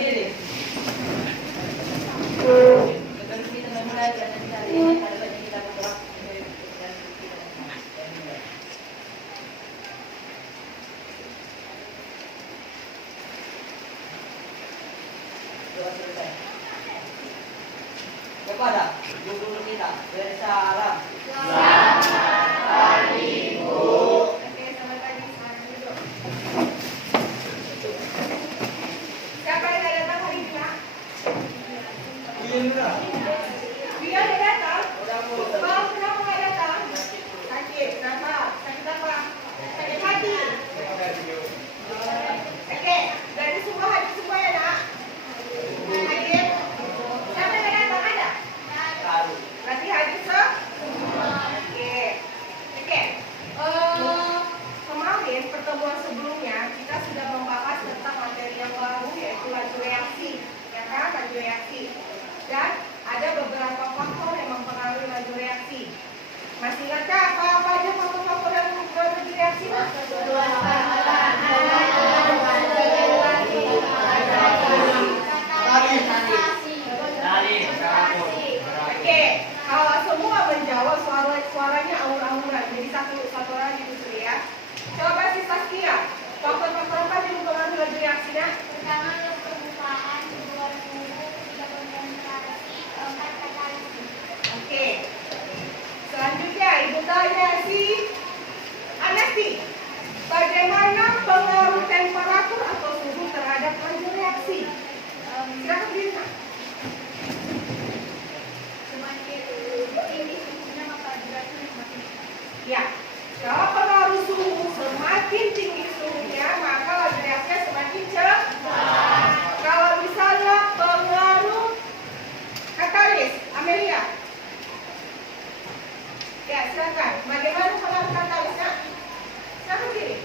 Kepada guru kita bersalam. Selamat pagi, Bu. Oke, selamat pagi. Sekarang duduk. Siapa yang tidak datang hari ini, Nak? Dia tidak datang? Sebab kenapa nggak datang? Sakit. Kenapa? Sakit apa? Sakit hati. Oke, dari semua hati semua ya, Nak? Hadir. Siapa yang tidak datang? Ada? Berarti hadir semua. Oke. Kemarin pertemuan sebelumnya kita sudah membahas tentang materi yang baru yaitu laju reaksi, ya kan, laju reaksi. Dan ada beberapa faktor yang mempengaruhi laju reaksi. Masih ingatkah apa aja faktor-faktor yang mempengaruhi laju reaksi? Oke, kalau semua menjawab suaranya aur-auran, jadi satu orang gitu ya. Coba si Saskia, faktor-faktor apa yang mempengaruhi laju reaksinya? Pertama ada permukaan, kedua suhu, ketiga konsentrasi, keempat katalisis. Oke. Selanjutnya Ibu tanya si Anesti, bagaimana pengaruh temperatur atau suhu terhadap laju reaksi? Silakan Rina. Semakin tinggi suhunya maka durasinya semakin Ya, kalau pengaruh suhu semakin tinggi suhunya maka laju reaksinya semakin cepat. Kalau misalnya pengaruh katalis, Amelia. Ya, silakan. Bagaimana pengaruh katalisnya? Silakan diri.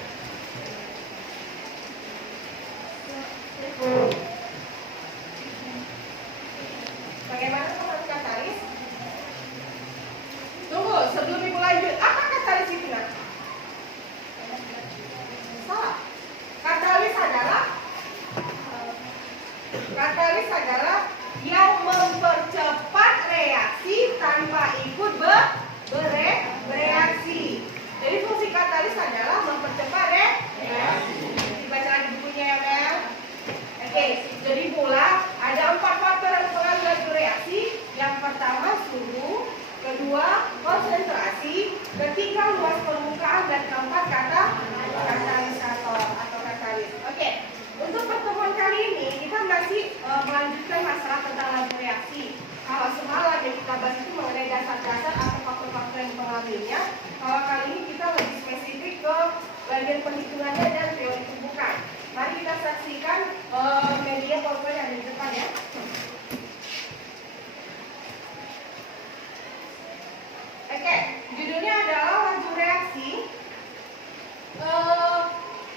Bagaimana pengaruh katalis? Tunggu, sebelum Ibu lanjut. Apa katalis itu, Nak? Salah. Katalis adalah yang mempercepat reaksi tanpa ikut bereaksi. Jadi fungsi katalis adalah mempercepat reaksi. Dibaca lagi bukunya ya, Mel. Oke, jadi pula ada 4 faktor yang mempengaruhi laju reaksi. Yang pertama suhu, kedua konsentrasi, ketiga luas permukaan, dan keempat katalisator atau katalis. Oke, untuk pertemuan kali ini kita masih melanjutkan masalah tentang laju reaksi. Kalau semalam yang kita bahas itu mengenai dasar-dasar atau faktor-faktor yang mempengaruhinya. Kalau kali ini kita lebih spesifik ke bagian perhitungannya dan teori tumbukan. Mari kita saksikan media PowerPoint yang ada di depan ya. Oke, judulnya adalah laju reaksi.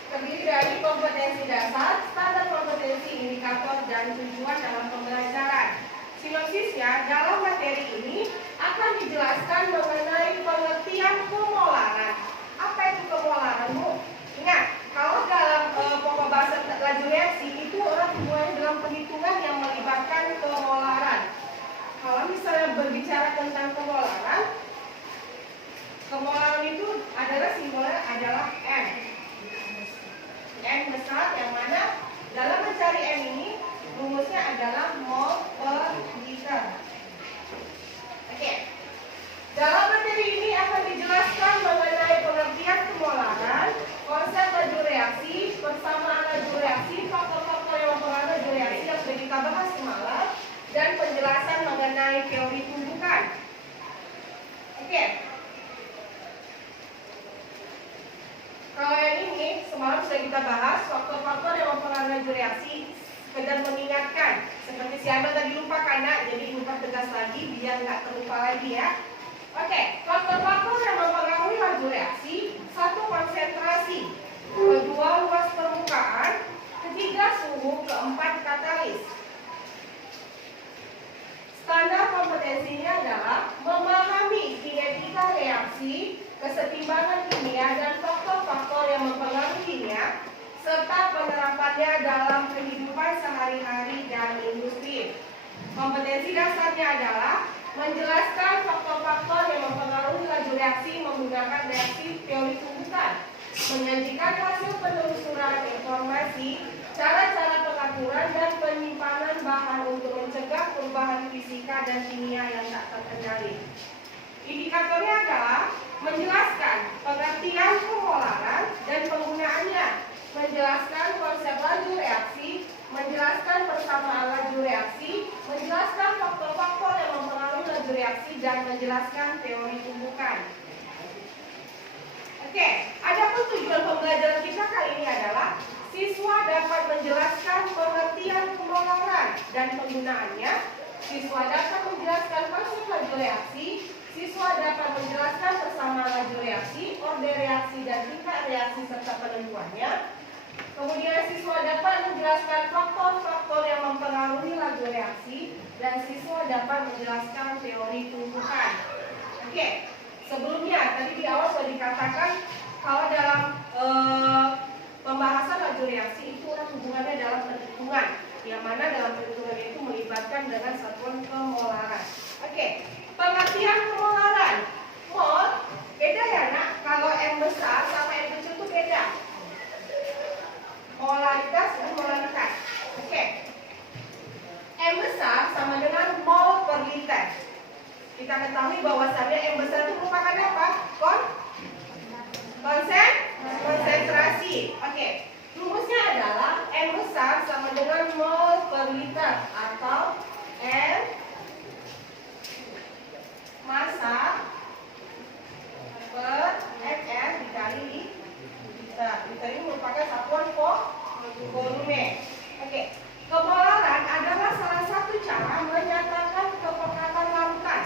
Terdiri dari kompetensi dasar, standar kompetensi, indikator, dan tujuan dalam pembelajaran. Sinopsisnya, dalam materi ini akan dijelaskan mengenai pengertian kemolaran. Apa itu kemolaran, Bu? Ingat, kalau dalam pokok bahasa laju reaksi itu orang semuanya dalam perhitungan yang melibatkan kemolaran. Kalau misalnya berbicara tentang kemolaran itu adalah simbolnya adalah M. M besar yang mana dalam mencari M ini rumusnya adalah mol per liter. Oke. Dalam materi ini akan dijelaskan mengenai pengertian kemolaran, konsep laju reaksi, persamaan laju reaksi, faktor-faktor yang mempengaruhi laju reaksi yang sudah kita bahas semalam, dan penjelasan mengenai teori tumbukan. Oke. Kalau yang ini semalam sudah kita bahas faktor-faktor yang mempengaruhi laju reaksi. Sekedar mengingatkan, seperti si Abel tadi lupa karena jadi lupa tegas lagi biar nggak terlupa lagi ya. Oke, faktor-faktor yang mempengaruhi laju reaksi: 1. Konsentrasi, 2. Luas permukaan, 3. Suhu, 4. Katalis. Standar kompetensinya adalah memahami kinetika reaksi, kesetimbangan kimia, dan faktor-faktor yang mempengaruhinya, serta penerapannya dalam kehidupan kehidupan sehari-hari dan industri. Kompetensi dasarnya adalah menjelaskan faktor-faktor yang mempengaruhi laju reaksi menggunakan reaksi teori tumbukan, menyajikan hasil penelusuran informasi, cara-cara pengaturan dan penyimpanan bahan untuk mencegah perubahan fisika dan kimia yang tak terkendali. Indikatornya adalah menjelaskan pengertian pemolaran dan penggunaannya, menjelaskan konsep laju reaksi, menjelaskan persamaan laju reaksi, menjelaskan faktor-faktor yang mempengaruhi laju reaksi, dan menjelaskan teori tumbukan. Oke, adapun tujuan pembelajaran kita kali ini adalah siswa dapat menjelaskan pengertian pemolaran dan penggunaannya, siswa dapat menjelaskan konsep laju reaksi, siswa dapat menjelaskan persamaan laju reaksi, orde reaksi, dan tingkat reaksi serta penentuannya. Kemudian siswa dapat menjelaskan faktor-faktor yang mempengaruhi laju reaksi, dan siswa dapat menjelaskan teori tumbukan. Oke, sebelumnya tadi di awal sudah dikatakan kalau dalam pembahasan laju reaksi itu hubungannya dalam perhitungan, yang mana dalam perhitungan itu melibatkan dengan satuan pemolaran. Oke, pengertian pemolaran. Mol beda ya nak, kalau M besar sama M kecil itu beda. Molaritas dan molaritas. Oke. M besar sama dengan mol per liter. Kita ketahui bahwasannya M besar itu merupakan apa? Konsentrasi. Oke. Rumusnya adalah M besar sama dengan mol per liter atau M massa per ml dikali liter. Liter ini merupakan satuan volume. Oke. Pemolaran adalah salah satu cara menyatakan kepekatan larutan.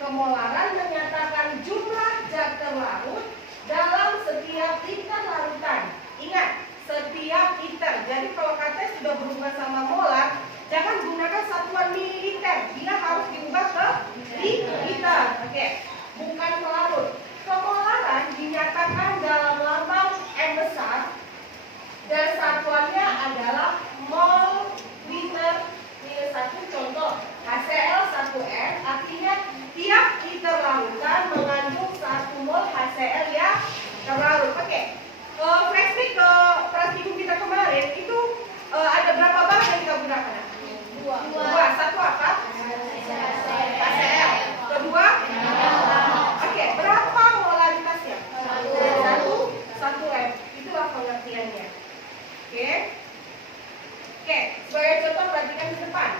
Pemolaran menyatakan jumlah zat terlarut dalam setiap liter larutan. Ingat, setiap liter. Jadi kalau kata sudah berhubungan sama molar, jangan gunakan satuan mililiter. Dia harus diubah ke liter. Oke. Bukan pelarut. Pemolaran dinyatakan dalam lambang M besar dan satuannya adalah mol liter minus 1. Contoh HCl 1N, artinya tiap liter larutan mengandung 1 mol HCl yang terlarut. Oke. Flashback ke praktikum kita kemarin itu ada berapa bahan yang kita gunakan? Dua. Satu apa? HCl. Kedua? Oke, berapa molaritasnya? 1 M. Itulah pengertiannya. Oke. Sebagai contoh perhatikan di depan.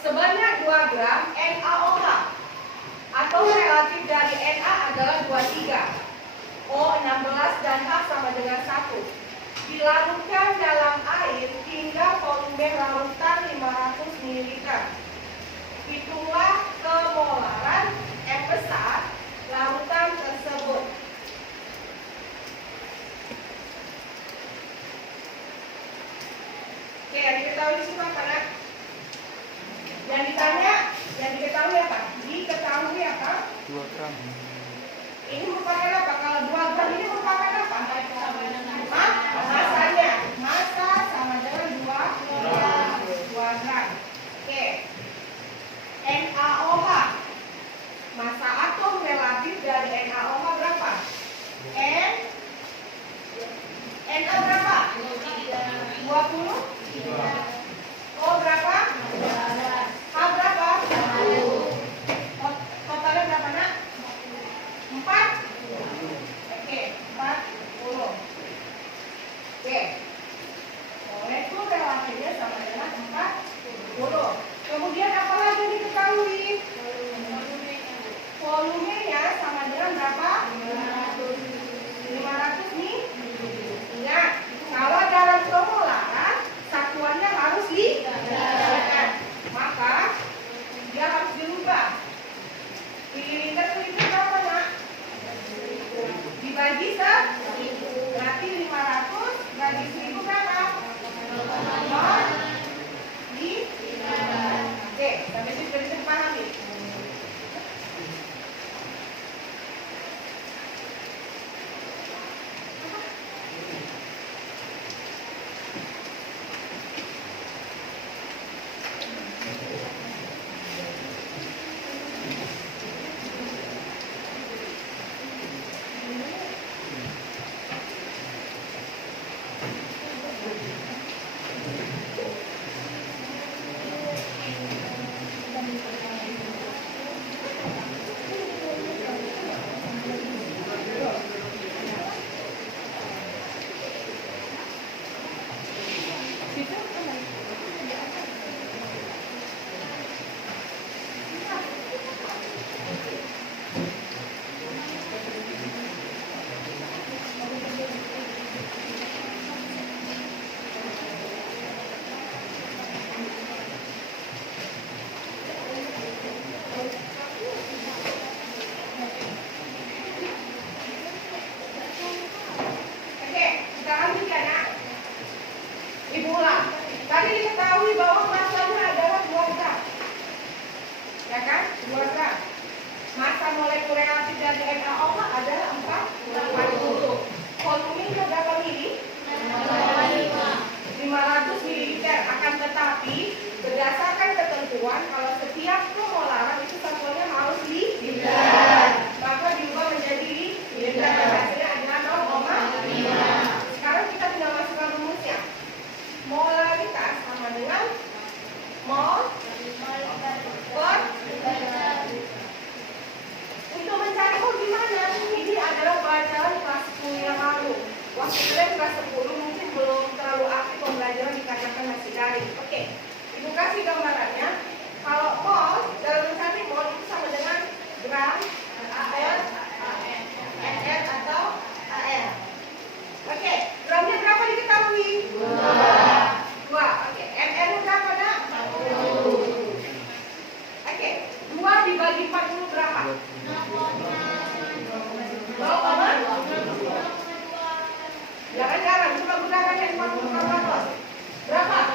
Sebanyak 2 gram NaOH atau relatif dari Na adalah 23. O 16 dan H sama dengan 1. Dilarutkan dalam air hingga volume larutan 500 ml. Hitunglah kemolaran M besar larutan tersebut. Oke, yang diketahui semua apa nak? Yang ditanya, yang diketahui apa? Diketahui apa? 2 gram. Ini merupakan apa? Kalau 2 gram ini merupakan apa? Masanya. Massa sama dengan 2 gram. Oke. NaOH. Massa atom relatif dari NaOH berapa? Na berapa? 20. O berapa? H berapa? Totalnya berapa nak? 4. Oke, 40. Oke. Molekul relatifnya sama dengan 40. Kemudian apa lagi yang diketahui? Volumenya sama dengan berapa? 500 nih. Ingat, kalau dalam pemolaran satuannya harus digabungkan, maka dia harus dirubah. Mililiter per liter berapa nak? Dibagi 1000, berarti 500 bagi 1000 berapa? 0. Oke, sampai situ sudah dipahami. ketentuan kalau setiap pemolaran itu satuannya harus liter. Maka diubah menjadi liter. Hasilnya adalah 0,5. Sekarang kita tinggal masukkan rumusnya. Molaritas sama dengan mol per. Untuk mencari gimana? Ini adalah pelajaran kelas 10 yang lalu. Waktu kalian kelas 10 mungkin belum terlalu aktif pembelajaran dikarenakan masih daring. Oke, Ibu kasih gambarannya. Kalau mol dalam mencari mol itu sama dengan gram, AR, NR atau AR. Oke, gramnya berapa diketahui? 2. Oke, NR berapa nak? 1. Oke, 2 dibagi 40 berapa? 0,2. Jangan-jangan, coba gunakan handphone kalkulator. Berapa?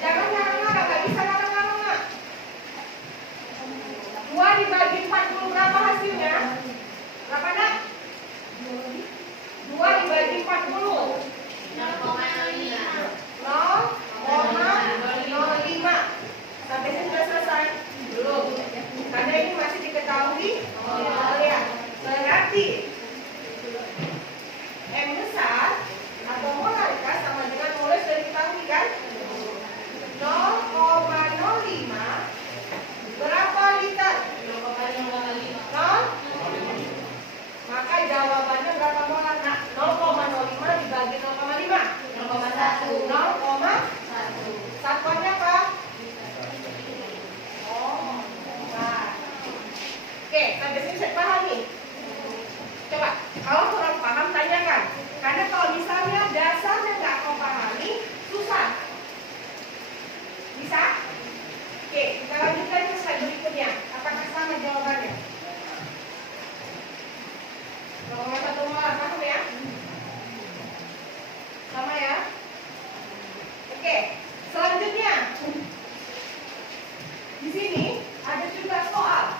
Jangan ngarang-ngarang, nggak bisa ngarang-ngarang nggak? 2 dibagi 40 berapa hasilnya? Berapa nak? 2 dibagi 40 0,05. Sampai sini sudah selesai? Belum. Karena ini masih diketahui. Lihat. Berarti M besar atau molaritas sama dengan mol sudah diketahui kan? 0,05 berapa liter? 0. Maka jawabannya berapa molar? Nah, 0,05 dibagi 0,5 0,1. Satuannya apa? Oh, nah. Oke, sampai sini saya paham nih. Coba, kalau kurang paham tanyakan. Karena kalau misalnya dasarnya nggak kau pahami, susah. Bisa? Oke, kita lanjutkan ke slide berikutnya. Apakah sama jawabannya? 0,1 molar, paham ya? Sama ya? Oke, selanjutnya. Di sini ada juga soal.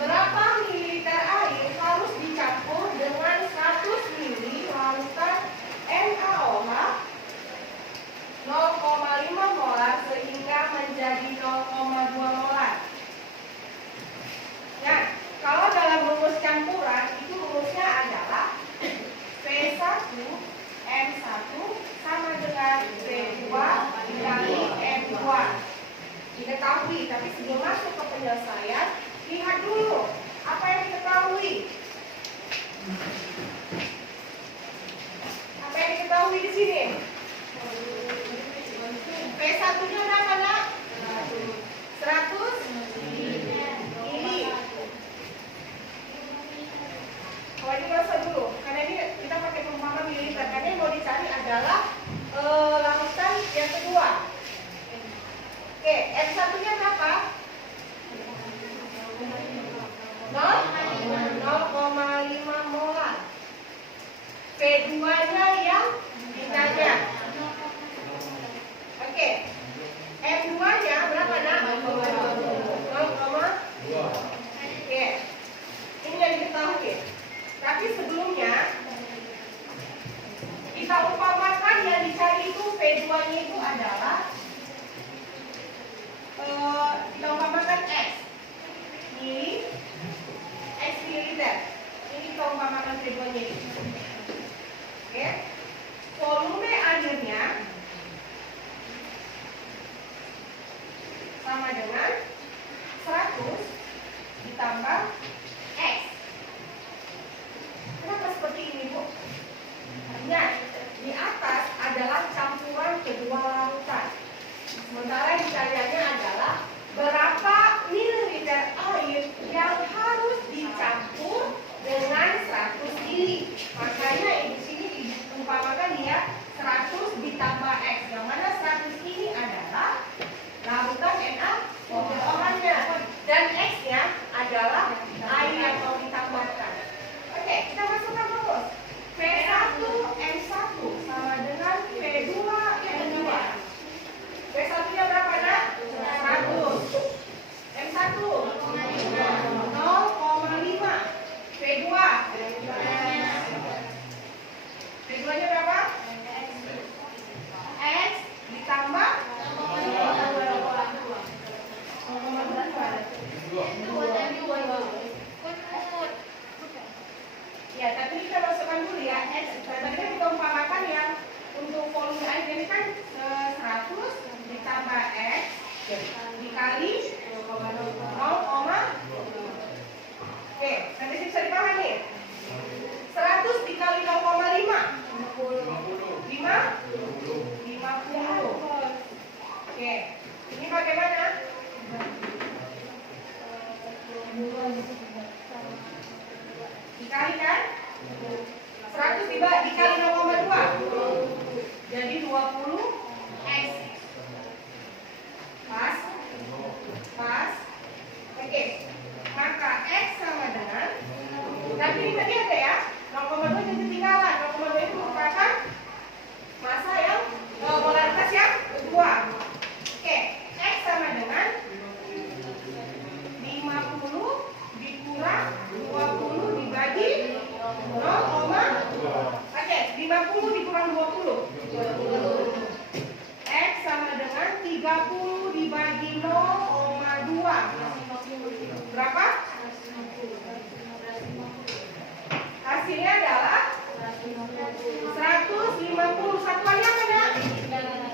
Berapa mililiter air harus dicampur dengan 100 ml larutan NaOH 0,5 molar sehingga menjadi 0,2 molar. Nah, kalau dalam rumus campuran itu rumusnya adalah P1N1 sama dengan P2 dikali N2. Diketahui, tapi sebelum masuk ke penyelesaian, lihat dulu apa yang diketahui. Apa yang diketahui di sini? P1-nya berapa nak? 100 mili. Kalau ini rasa dulu, karena ini kita pakai perumpamaan mililiter. Karena yang mau dicari adalah larutan yang kedua. Oke, N1-nya berapa? 0,5 molar. P2-nya yang ditanya. Oke. M2-nya berapa nak? 0,2. Oke. Ini yang diketahui. Tapi sebelumnya kita umpamakan yang dicari itu P2-nya itu adalah kita umpamakan X mililiter. Ini kita umpamakan P2-nya ini. Oke. Volume airnya sama dengan 100 ditambah X. Kenapa seperti ini, Bu? Nah, di atas adalah campuran kedua larutan. Sementara yang dicariannya adalah berapa mililiter air yang harus dicampur dengan 100 mili. Makanya di sini diumpamakan dia 100 ditambah X. Yang mana 100 ini adalah larutan NaOH. kan 100 ditambah X dikali 0, oke, nanti bisa dipahami. 100 dikali 0,5 50. Oke, ini bagaimana? Dikali kan? 100 dikali 0,2 jadi 20 X. Pas. Oke, maka X sama dengan, tapi ini tadi ada ya 0,2 jadi ketinggalan. 0,2 itu merupakan massa yang polaritas yang kedua. Oke, X sama dengan 50 dikurang 20 dibagi 0, oke, 50 dikurang 20. X sama dengan 30 dibagi 0,2. Berapa? Hasilnya adalah 150. Satuannya apa, Nak?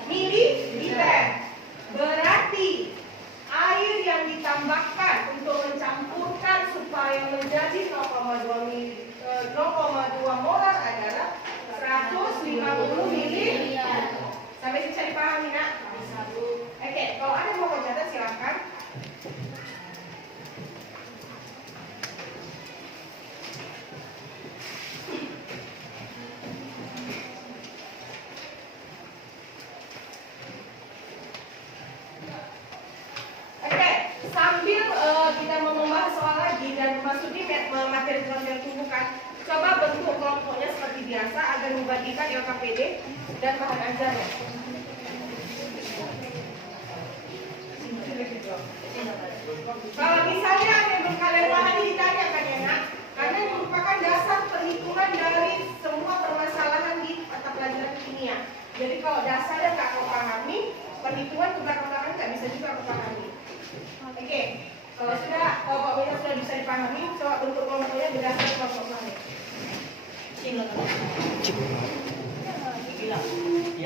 Mililiter. Berarti air yang ditambahkan untuk mencampurkan supaya menjadi 0,2 molar adalah 150 ml. Sampai bisa dipahami, Nak? Oke, kalau ada yang mau catat silakan. Oke, sambil kita mau membahas soal lagi dan memasuki materi transfer tubuh kan, coba bentuk kelompoknya seperti biasa agar membagikan LKPD dan bahan ajarnya. Kalau misalnya ada yang kalian pahami ditanyakan ya, Nak, karena ini merupakan dasar perhitungan dari semua permasalahan di mata pelajaran kimia. Jadi kalau dasarnya nggak kau pahami, perhitungan ke belakang-belakang nggak bisa juga kau pahami. Oke, kalau pokoknya sudah bisa dipahami, coba bentuk kelompoknya berdasarkan kelompok lain. Iya.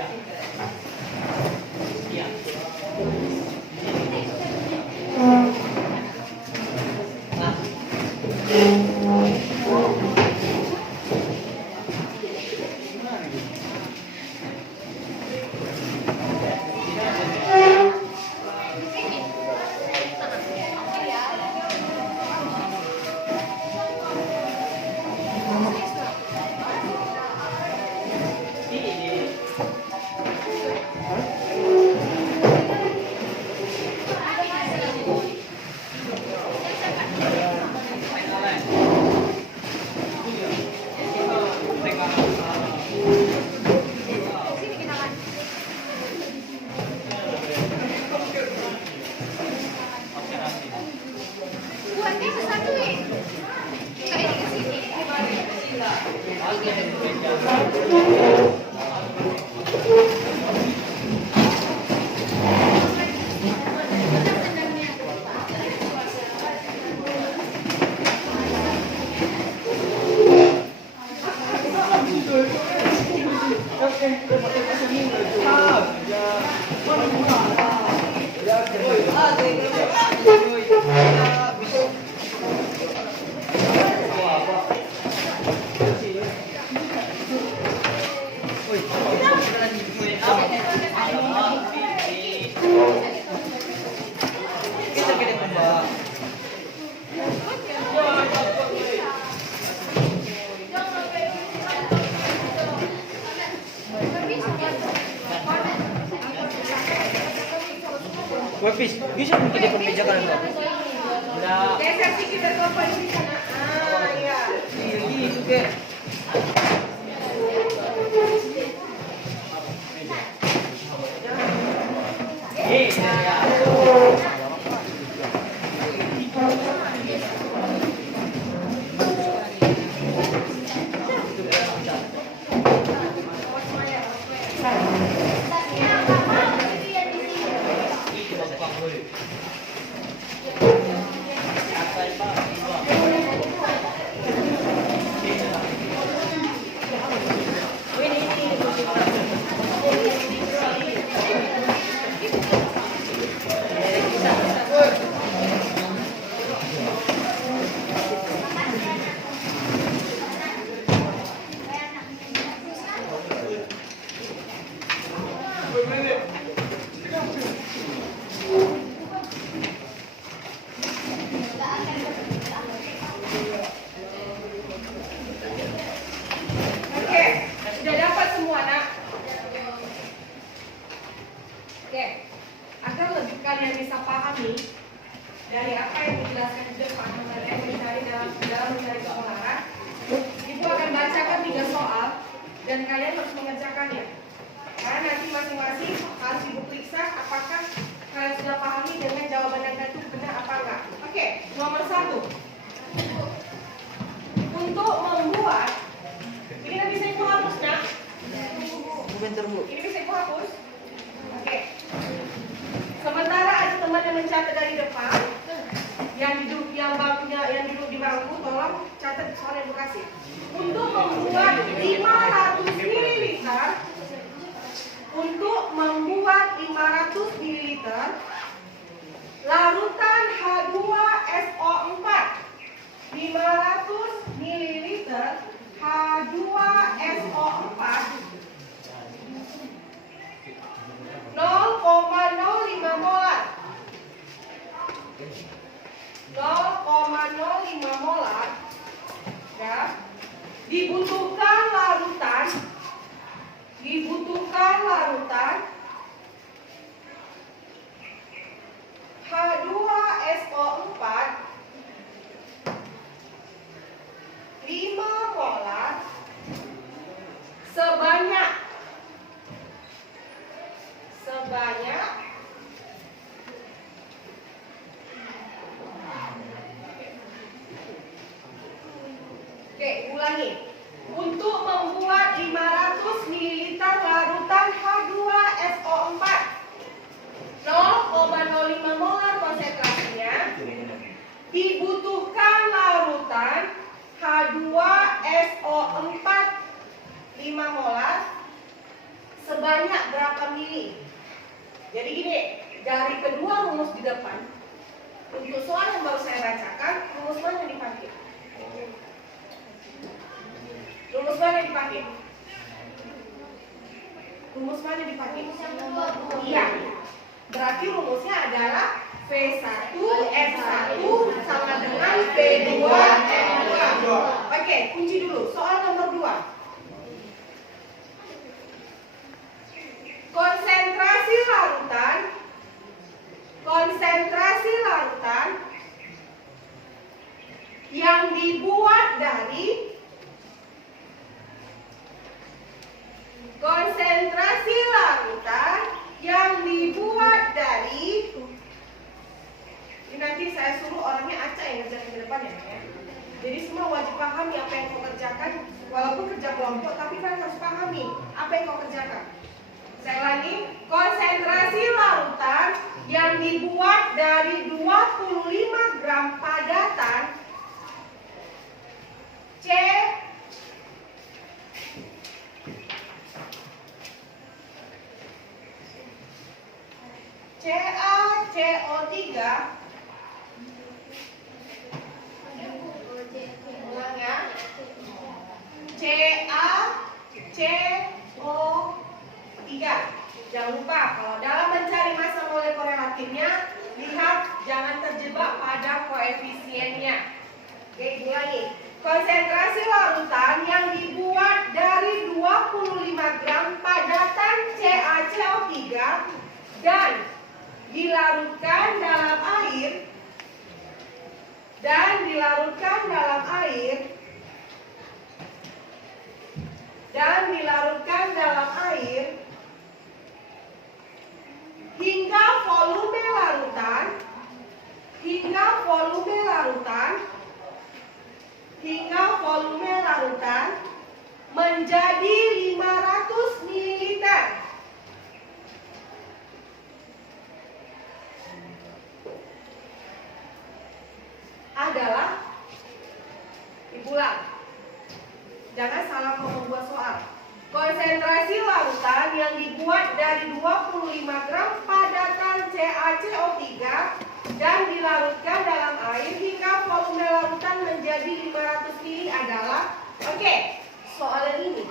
Wepis, bisa mungkin diperbedakan enggak? Udah. Geser sedikit dari kelompok ini sana. Iya. Ini juga. semua nak? Oke, agar lebih kalian bisa pahami dari apa yang dijelaskan di depan kalian mencari dalam mencari kebenaran, ibu akan bacakan 3 soal dan kalian harus mengerjakannya. Karena nanti masing-masing harus ibu periksa apakah kalian sudah pahami dengan jawaban yang itu benar apa enggak. Oke, nomor 1. Untuk membuat, ini nanti saya hapus nak. Bentar Bu. Ini bisa ibu hapus. Oke. Sementara ada teman yang mencatat dari depan, yang duduk di bangku, tolong catat soal yang kasih. Untuk membuat 500 ml, larutan H2SO4, 500 ml H2SO4 0,05 molar. 0,05 molar ya. Dibutuhkan larutan H2SO4 5 molar sebanyak Oke, ulangi. Untuk membuat 500 ml larutan H2SO4 0,05 molar konsentrasinya, dibutuhkan larutan H2SO4 5 molar sebanyak berapa mili? Jadi gini, dari kedua rumus di depan, untuk soal yang baru saya bacakan, rumus mana yang dipakai? Rumus mana yang dipakai? Rumus mana yang dipakai? Iya. Berarti rumusnya adalah V1F1 sama dengan V2F2. Oke, kunci dulu. Soal nomor 2. Konsentrasi larutan yang dibuat dari ini nanti saya suruh orangnya acak yang ngerjakan ke depan ya. Jadi semua wajib pahami apa yang kau kerjakan, walaupun kerja kelompok tapi kalian harus pahami apa yang kau kerjakan. Saya ulangi, konsentrasi larutan yang dibuat dari 25 gram padatan CaCO3 ulang ya, CaCO3. Jangan lupa kalau dalam mencari massa molekuler relatifnya, lihat jangan terjebak pada koefisiennya. Oke, ulangi. Konsentrasi larutan yang dibuat dari 25 gram padatan CaCO3 dan dilarutkan dalam air hingga volume larutan menjadi 500 ml. Adalah diulang. Jangan salah kalau membuat soal. Konsentrasi larutan yang dibuat dari 25 gram padatan CaCO3 dan dilarutkan dalam air hingga volume larutan menjadi 500 ml adalah, oke, soal ini.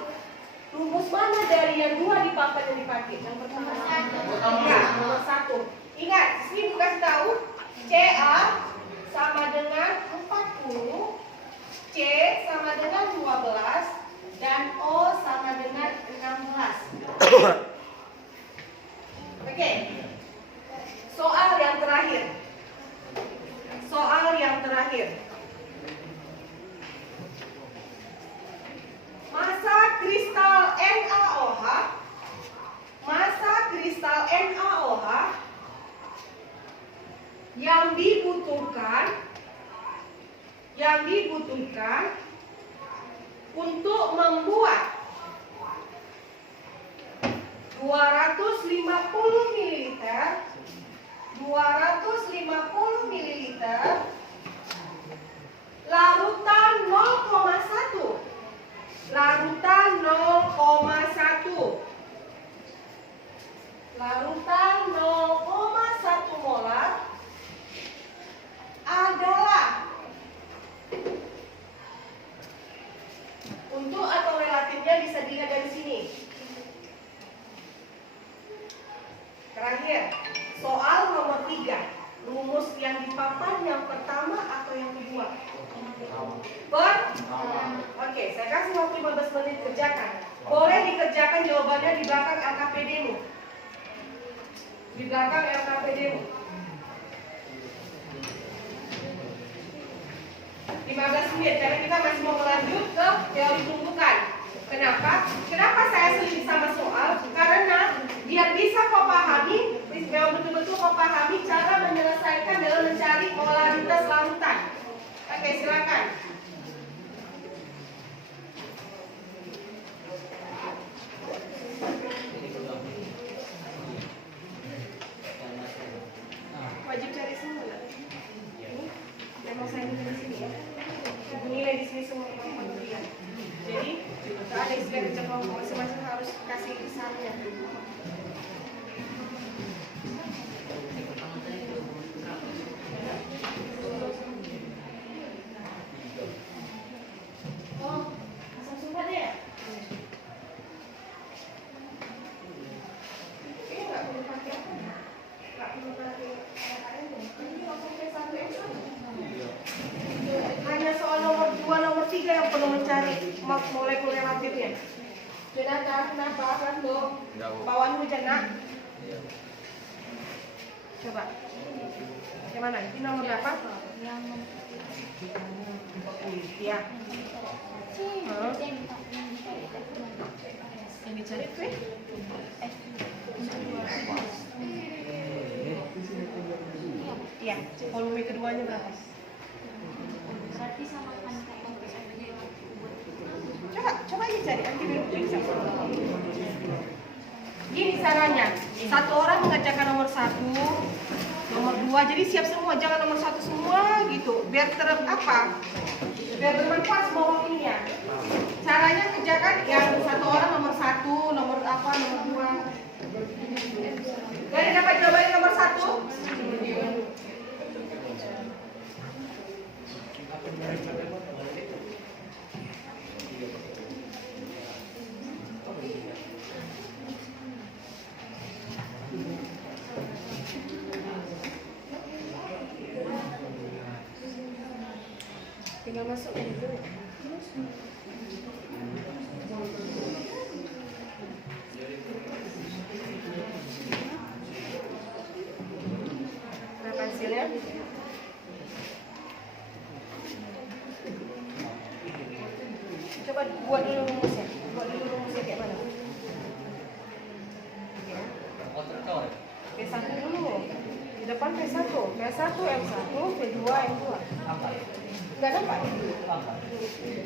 Rumus mana dari yang dua di papan yang dipakai? Yang pertama. Ya, nomor 1. Ingat, sini kasih tahu Ca sama dengan 40, C sama dengan 12, dan O sama dengan 16. Oke. Soal yang terakhir. Soal yang terakhir. Massa kristal NaOH. Massa kristal NaOH yang dibutuhkan untuk membuat 250 ml larutan 0,1 molar adalah untuk atau relatifnya bisa dilihat dari sini. Terakhir, soal nomor 3. Rumus yang di papan yang pertama atau yang kedua? Oke, saya kasih waktu 15 menit kerjakan. Boleh dikerjakan jawabannya di belakang LKPD-mu. Di belakang LKPD-mu. 15 menit, karena kita masih mau melanjut ke teori tumbukan. Kenapa saya selidiki sama soal? Karena biar bisa kau pahami, biar betul-betul kau pahami cara menyelesaikan dalam mencari polaritas larutan. Oke, silakan. Wajib cari semua. Dan mau saya di sini ya. Nilai di sini semua kemudian. Jadi ada istilah kerja kelompok, masing-masing harus kasih besarnya. Oh, asal sumpah deh ya? Ini nggak perlu pakai apa ya? Nggak perlu pakai ini langsung ke 1 hanya soal nomor 2, nomor 3 yang perlu mencari molekul relatifnya. Jenaka, kenapa? Kan dong. Bawaan hujan nak. Coba. Yang mana? Ini nomor berapa? Yang Ya. Yang dicari tuh ya? Iya. Volume keduanya berapa? berarti sama kan kayak Coba aja cari, nanti dulu periksa. Gini caranya, satu orang mengerjakan nomor 1, nomor 2, jadi siap semua, jangan nomor 1 semua gitu, biar biar bermanfaat semua waktunya. Caranya kerjakan yang satu orang nomor 1, nomor apa, nomor 2. Jadi dapat jawaban nomor 1? Tinggal masuk dulu. Berapa hasilnya? Coba buat dulu rumusnya. Kayak mana? P1 dulu. Di depan P1. P1 M1, P2 M2. Enggak dapat.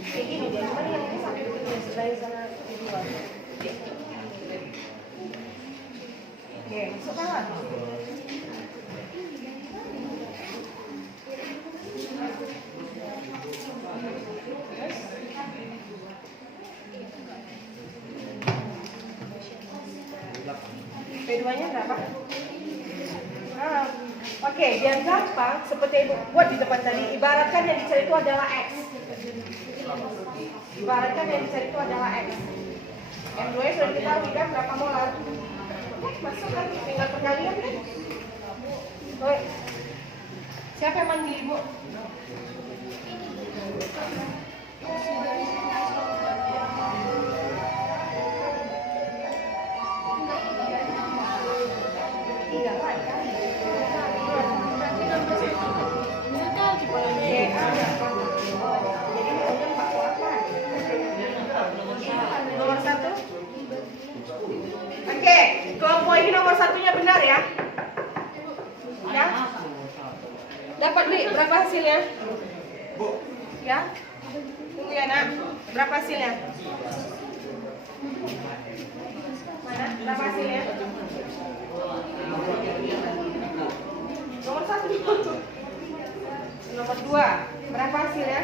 Kayak gini deh. Cuman yang ini sampai dari sana P2. Oke, masukkan. P2-nya berapa? Oke, biar gampang seperti ibu buat di depan tadi. Ibaratkan yang dicari itu adalah X. M2 sudah diketahui kan berapa molar? Masukkan, tinggal perkalian kan? Oi. Siapa yang manggil ibu? Nomor 1. Oke, kelompok ini nomor satunya benar ya? Ya? Dapat Bi, berapa hasilnya? Ya? Tunggu ya nak, berapa hasilnya? Mana? Berapa hasilnya? Nomor 1. Nomor 2. Berapa hasilnya?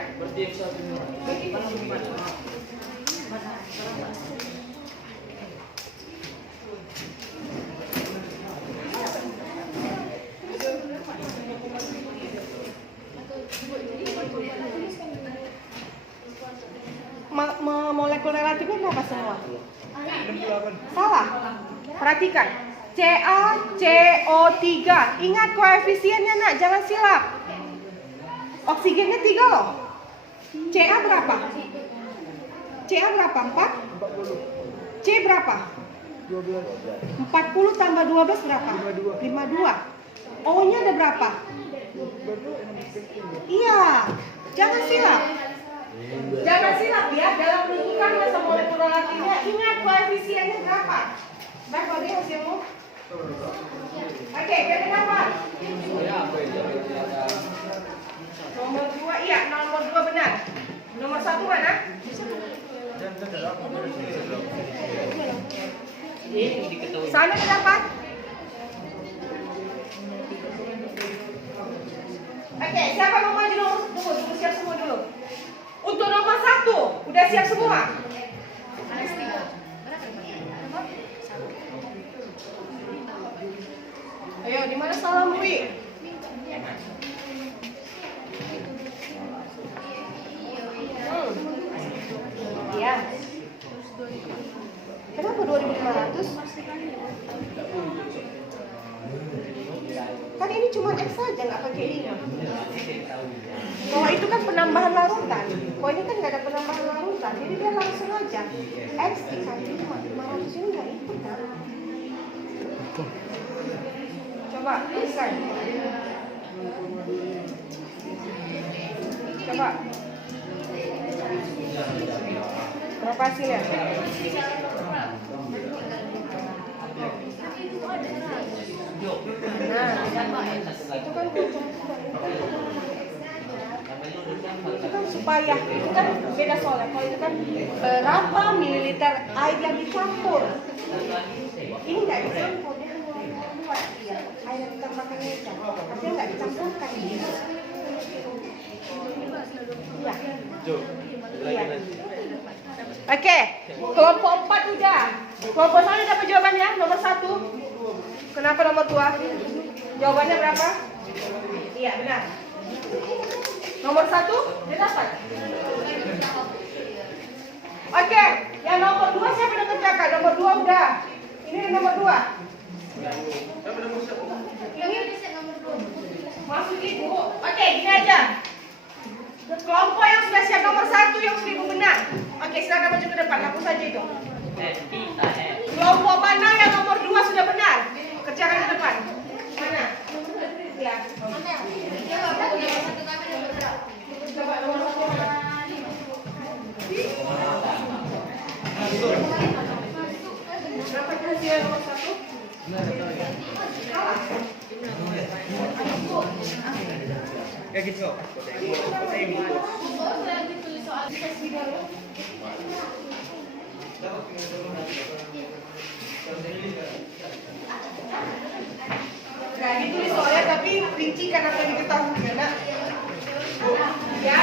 Molekul relatifnya berapa semua? Salah. Perhatikan. CaCO3. Ingat koefisiennya nak, jangan silap. Oksigennya 3 loh. Ca berapa? Ca berapa? 4? C berapa? 40 tambah 12 berapa? 52. O-nya ada berapa? Iya. Jangan silap. Jangan silap ya, dalam menentukan massa molekul relatifnya ingat koefisiennya berapa. Baik, bagi hasilmu. Oke, kita dapat. Nomor 2, iya, nomor 2 benar. Nomor 1 mana? Sana dapat. Oke, siapa mau maju dulu? Tunggu siap semua dulu. Untuk nomor 1, udah siap semua? Ayo, di mana salam Wi? Iya. Kenapa 2.500? Kan ini cuma X saja, nggak pakai 5. Kalau itu kan penambahan larutan. Kalau ini kan nggak ada penambahan larutan, jadi dia langsung aja X dikali 500 ini nggak ikut kan? Coba tuliskan. Coba. Berapa hasilnya? Nah, itu kan supaya itu kan beda soalnya. Kalau itu kan berapa mililiter air yang dicampur. Ini nggak dicampur, dia hanya air yang kita pakai aja, tapi nggak dicampurkan. Iya. Iya. Oke, kelompok 4 udah. Kelompok sana dapat jawabannya nomor 1. Kenapa nomor 2? Jawabannya berapa? Iya, benar. Nomor 1 dia dapat. Oke, yang nomor 2 siapa yang kerjakan? Nomor 2 udah. Ini nomor 2. Ini masuk ibu. Oke, gini aja. Kelompok yang sudah siap nomor 1 yang sudah ibu benar. Oke, silakan maju ke depan. Hapus saja itu. Kelompok mana yang nomor 2 sudah benar? Kerjakan ke depan. Mana? Ya. Coba nomor 1. Berapa hasil nomor 1? Kayak gitu. Nah, ditulis soalnya tapi rincikan apa yang diketahui ya, nak. Ya.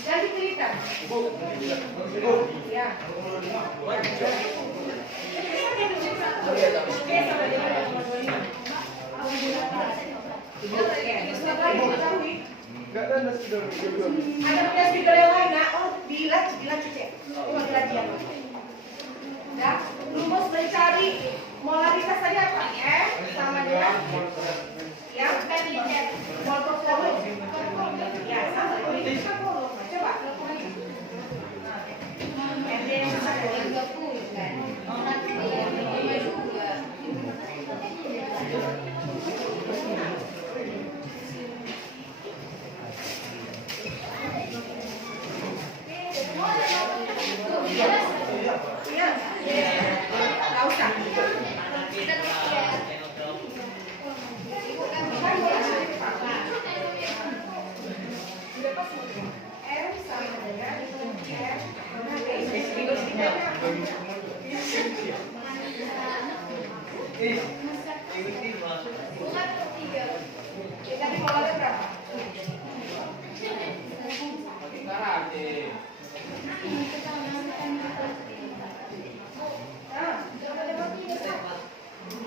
Jadi cerita. silakan. Ya. Ada punya speaker yang lain, nak? Oh, bila cek. Oh, bila dia. Ya, rumus mencari molaritas tadi apa? Sama dengan yang mol per volume. Ya, sama. Ini kan volume. Coba. Nggak usah. M sama dengan Jadi molarnya berapa?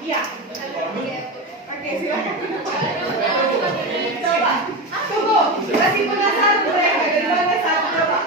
Iya. Oke, silakan. Coba. Tunggu. Masih penasaran mereka dari mana satu coba.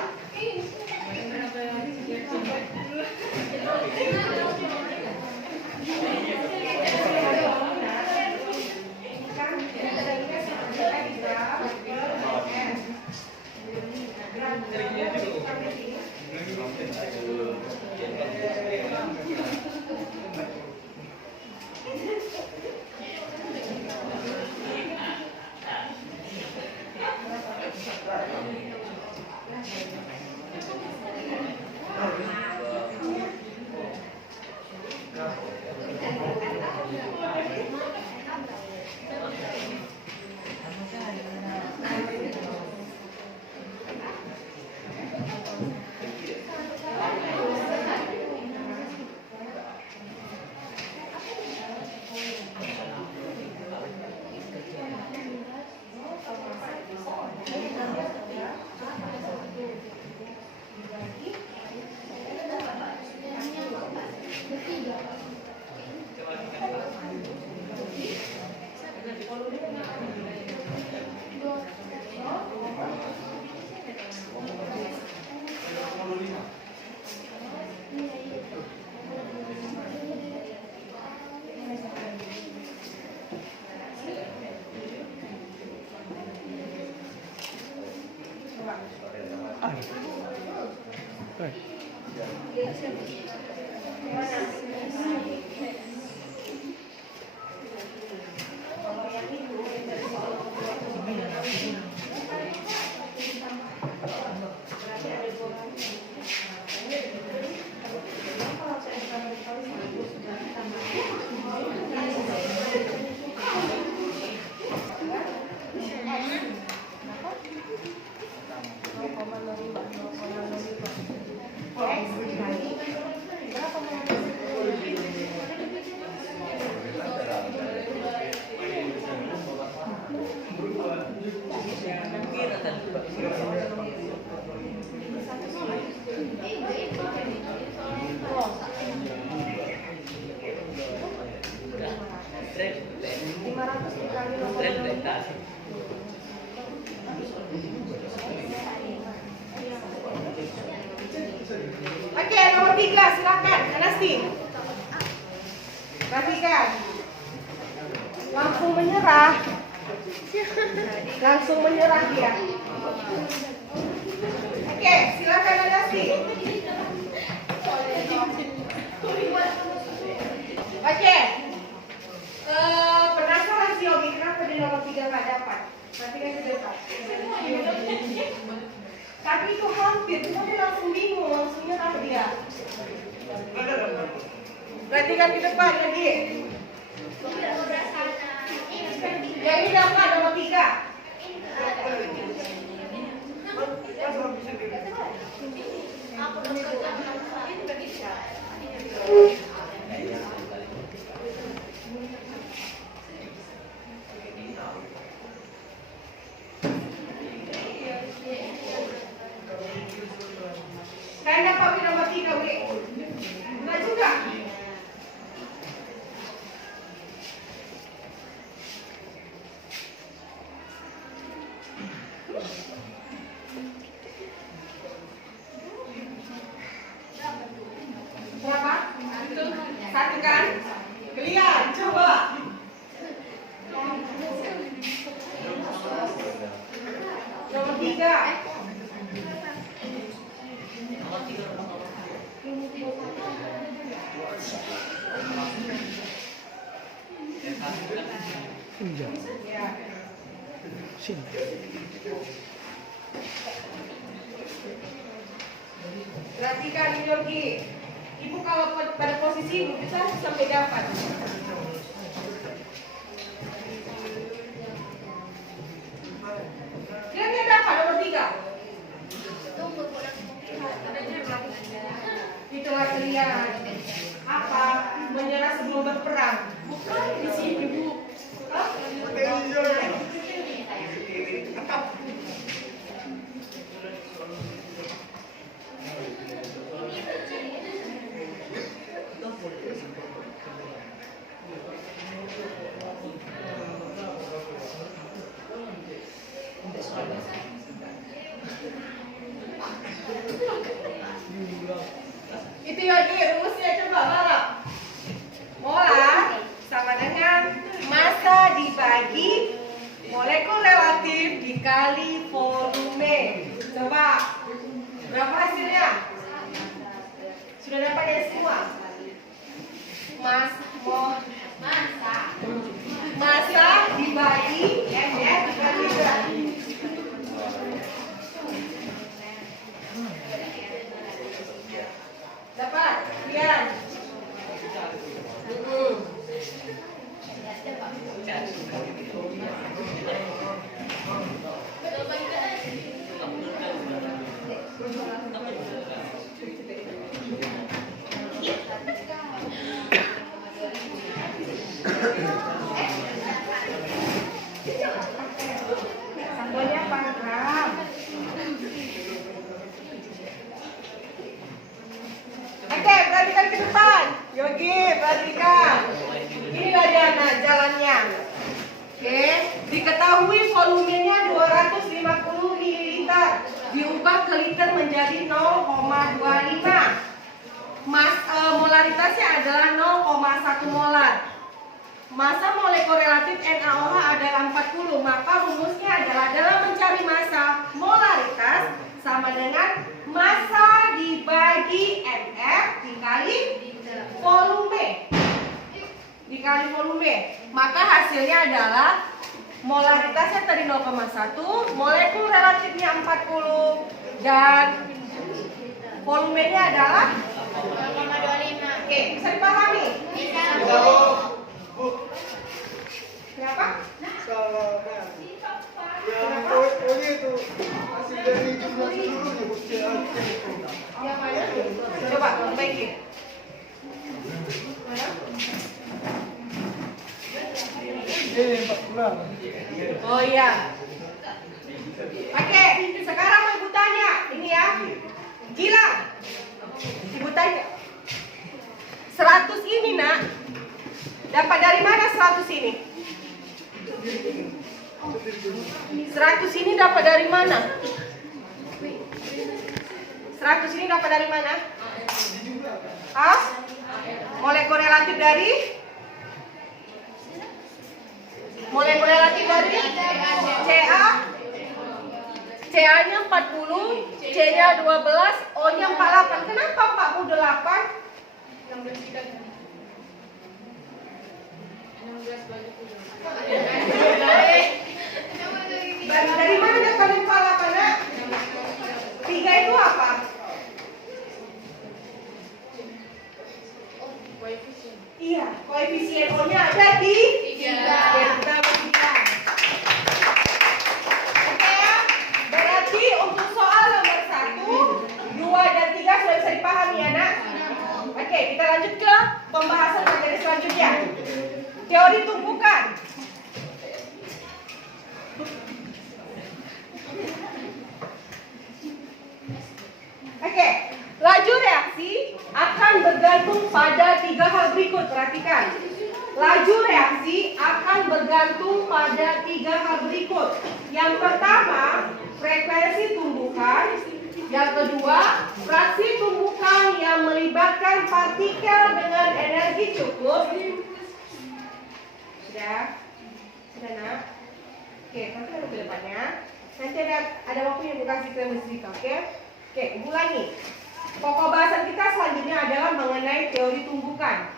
Oke, nomor 3, silakan, Anasti. Perhatikan. Langsung menyerah. Langsung menyerah dia. Oke, silakan Anasti. Oke. Penasaran si Yogi, kenapa di nomor 3 nggak dapat? Nanti kan ke depan. Tapi itu hampir, cuma dia langsung bingung, langsung nyerah dia. Berarti kan ke depan lagi. Yang ini dapat nomor 3. Kalian dapat nomor 3, W. Enggak juga. Berapa? Satu kan? Kalian coba. Nomor 3. Iya. Ya. Sini. Perhatikan ini Yogi. Ibu kalau pada posisi ibu bisa sampai dapat. Kira-kira dapat nomor 3. Itulah kalian. Apa? Menyerah sebelum berperang. Bukan di sini, Bu. Hah? Itu Yogi, rumusnya coba Lala. Molar sama dengan massa dibagi molekul relatif dikali volume. Coba, berapa hasilnya? Sudah dapat ya semua? Massa dibagi MF dikali berat. Dapat? Lihat. Satuannya panggram. Oke, perhatikan ke depan. Yogi, perhatikan. Inilah dia jalannya. Oke, diketahui volumenya 250 ml. Diubah ke liter menjadi 0,25. Molaritasnya adalah 0,1 molar. Massa molekul relatif NaOH adalah 40. Maka rumusnya adalah dalam mencari massa molaritas sama dengan massa dibagi MF dikali volume. Dikali volume. Maka hasilnya adalah molaritasnya tadi 0,1, molekul relatifnya 40 dan volumenya adalah 0,25. oke, bisa dipahami? Bisa. Berapa? Yang mana? Coba perbaiki. Mana? Oh iya. Oke, sekarang mau ibu tanya, ini ya. Gila. Ibu tanya. 100 ini, Nak. Dapat dari mana 100 ini? 100 ini dapat dari mana? 100 ini dapat dari mana? Hah? Molekul relatif dari? Molekul relatif dari? Ca? Ca-nya 40, C-nya 12, O-nya 48. Kenapa 48? Dari mana dapat 48, Nak? 3 itu apa? Iya, koefisien O-nya ada di 3. Oke ya? Berarti untuk soal nomor 1, 2, dan 3 sudah bisa dipahami ya, Nak? Oke, kita lanjut ke pembahasan materi selanjutnya. Teori tumpukan. Oke, bergantung pada 3 hal berikut. Perhatikan. Laju reaksi akan bergantung pada 3 hal berikut. Yang pertama, frekuensi tumbukan. Yang kedua, fraksi tumbukan yang melibatkan partikel dengan energi cukup. Sudah? Sudah nak? Oke, nanti ada ke depannya. Nanti ada waktu yang dikasih ke Musrika, oke? Oke, ulangi. Pokok bahasan kita selanjutnya adalah mengenai teori tumbukan.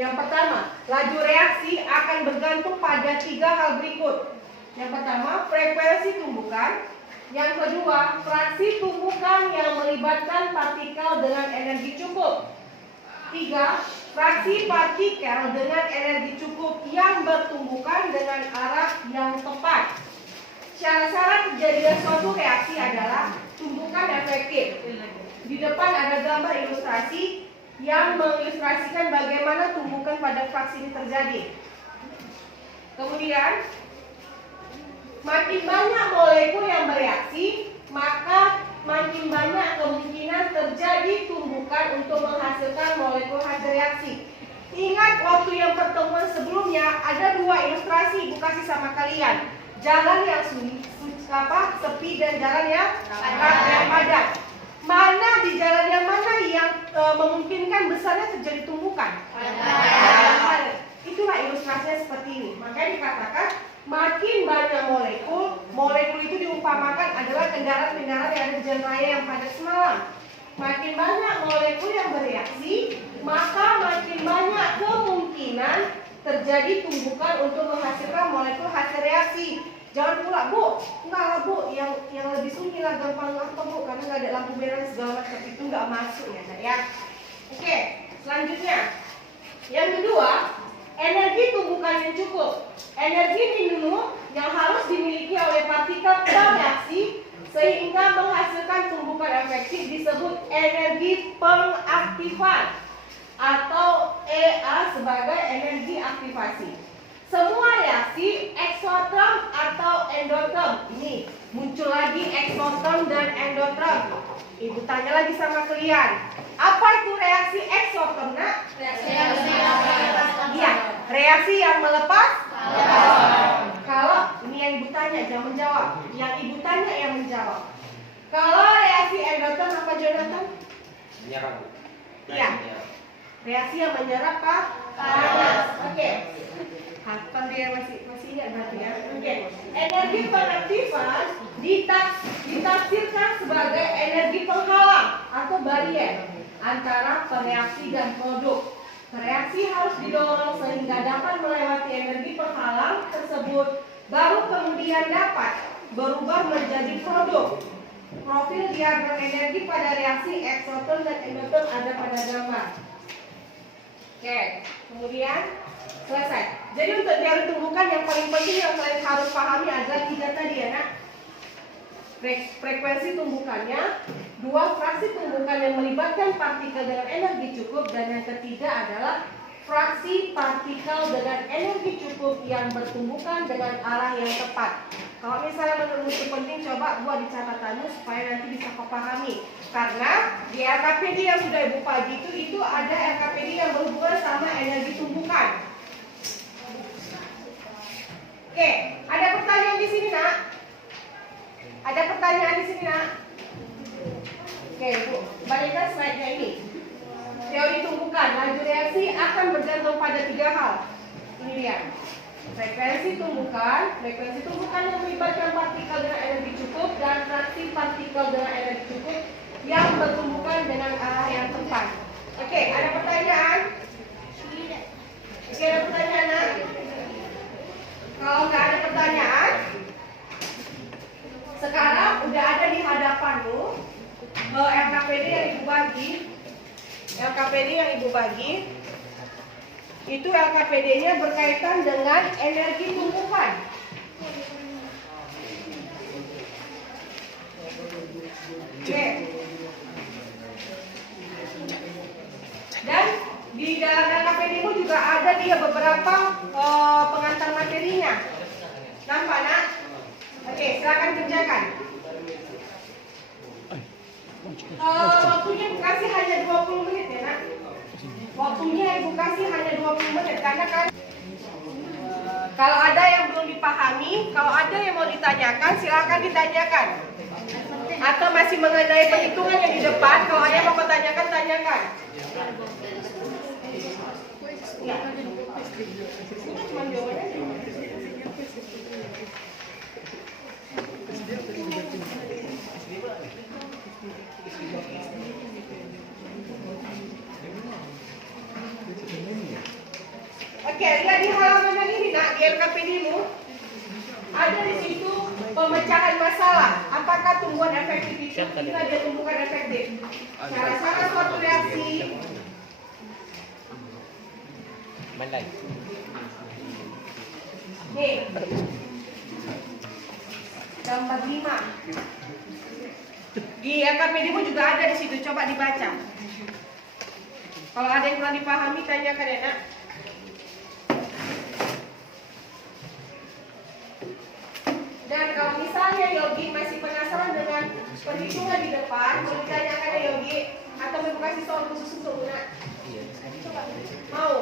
Yang pertama, laju reaksi akan bergantung pada 3 hal berikut. Yang pertama, frekuensi tumbukan. Yang kedua, fraksi tumbukan yang melibatkan partikel dengan energi cukup. 3. Fraksi partikel dengan energi cukup yang bertumbukan dengan arah yang tepat. Syarat-syarat terjadinya suatu reaksi adalah tumbukan efektif. Di depan ada gambar ilustrasi yang mengilustrasikan bagaimana tumbukan pada fraksi ini terjadi. Kemudian, makin banyak molekul yang bereaksi, maka makin banyak kemungkinan terjadi tumbukan untuk menghasilkan molekul hasil reaksi. Ingat waktu yang pertemuan sebelumnya ada 2 ilustrasi Ibu kasih sama kalian. Jalan yang sepi dan jalan yang padat. Mana di jalan yang mana yang memungkinkan besarnya terjadi tumbukan? Itulah ilustrasinya seperti ini. Makanya dikatakan makin banyak molekul itu diumpamakan adalah kendaraan-kendaraan yang ada di jalan raya yang padat semalam. Makin banyak molekul yang bereaksi, maka makin banyak kemungkinan terjadi tumbukan untuk menghasilkan molekul hasil reaksi. Jangan pula, Bu, enggak lah Bu, yang lebih sunyi lah, gampang apa Bu, karena nggak ada lampu merah segala macam, itu nggak masuk ya, Nak, ya. Oke, selanjutnya. Yang kedua, energi tumbukan yang cukup. Energi minimum yang harus dimiliki oleh partikel bereaksi sehingga menghasilkan tumbukan efektif disebut energi pengaktifan atau EA sebagai energi aktivasi. Semua reaksi eksoterm atau endoterm. Ini muncul lagi eksoterm dan endoterm. Ibu tanya lagi sama kalian, apa itu reaksi eksoterm, Nak? Iya, reaksi yang melepas. Kalau ini yang ibu tanya, jangan menjawab. Yang ibu tanya yang menjawab. Kalau reaksi endoterm apa, Jonathan? Menyerap. Iya. Reaksi yang menyerap panas. Oke. Hafal dia masih ingat berarti ya. Oke. Energi pengaktifan ditafsirkan sebagai energi penghalang atau barier antara pereaksi dan produk. Reaksi harus didorong sehingga dapat melewati energi penghalang tersebut, baru kemudian dapat berubah menjadi produk. Profil diagram energi pada reaksi eksoterm dan endoterm ada pada gambar. Oke, kemudian selesai. Jadi untuk teori tumbukan yang paling penting yang kalian harus pahami adalah 3 tadi ya, Nak. Frekuensi tumbukannya, 2 fraksi tumbukan yang melibatkan partikel dengan energi cukup, dan yang ketiga adalah fraksi partikel dengan energi cukup yang bertumbukan dengan arah yang tepat. Kalau misalnya menurut itu penting, coba buat di catatanmu supaya nanti bisa kau pahami. Karena di LKPD yang sudah Ibu pagi itu ada LKPD yang berhubungan sama energi tumbukan. Oke, ada pertanyaan di sini, Nak? Ada pertanyaan di sini, Nak? Oke, Bu, balikkan slide-nya ini. Teori tumbukan, laju reaksi akan bergantung pada 3 hal. Ini dia. Frekuensi tumbukan yang melibatkan partikel dengan energi cukup, dan fraksi partikel dengan energi cukup yang bertumbukan dengan arah yang tepat. Oke, ada pertanyaan? Oke, ada pertanyaan, Nak? Kalau nggak ada pertanyaan, sekarang udah ada di hadapanmu LKPD yang Ibu bagi. LKPD yang Ibu bagi itu LKPD-nya berkaitan dengan energi tumbukan. Oke. Dan di dalam LKPD-mu juga ada dia beberapa pengantar materinya. Nampak, Nak? Oke, silakan kerjakan. Waktunya Ibu kasih hanya 20 menit ya nak. Waktunya Ibu kasih hanya 20 menit karena kan kalau ada yang belum dipahami, kalau ada yang mau ditanyakan silakan ditanyakan. Atau masih mengenai perhitungan yang di depan, kalau ada yang mau ditanyakan tanyakan. Ya. Cuma jawabannya aja. Oke, lihat di halaman yang ini nak, di LKPD-mu ada di situ pemecahan masalah. Apakah tumbuhan efektif itu bila dia tumbuhan efektif? Cara suatu reaksi. Malay. Nih, gambar 5. Di LKPD-mu juga ada di situ, coba dibaca. Kalau ada yang kurang dipahami, tanyakan ya nak. Dan kalau misalnya Yogi masih penasaran dengan perhitungan di depan, mau ditanyakan ya Yogi, atau mau kasih soal khusus untuk Luna? Mau?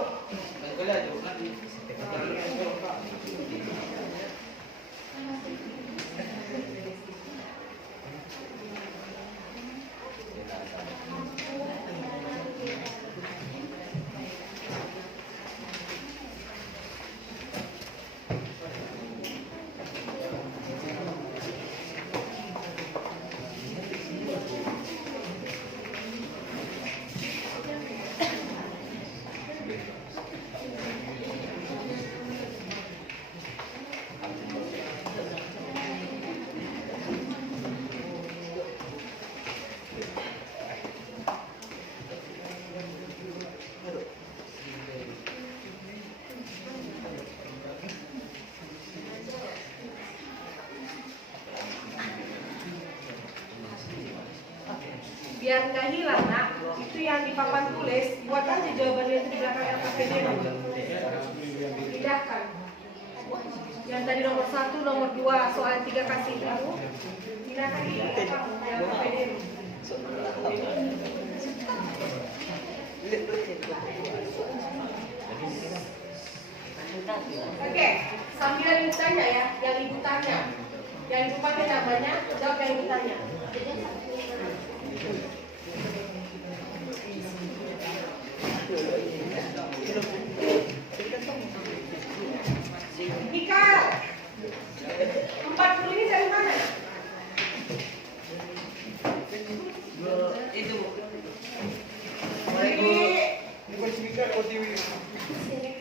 Biar nggak hilang nak, itu yang di papan tulis, buat aja jawabannya di belakang LKPD. Pindahkan. Yang tadi nomor 1, nomor 2, soal 3 kasih itu, pindahkan di LKPD. Oke, sambil ibu tanya ya, yang ibu tanya, yang ibu pakai namanya, jawab yang ibu tanya. Nikal, 40 ini dari mana? Itu. Dari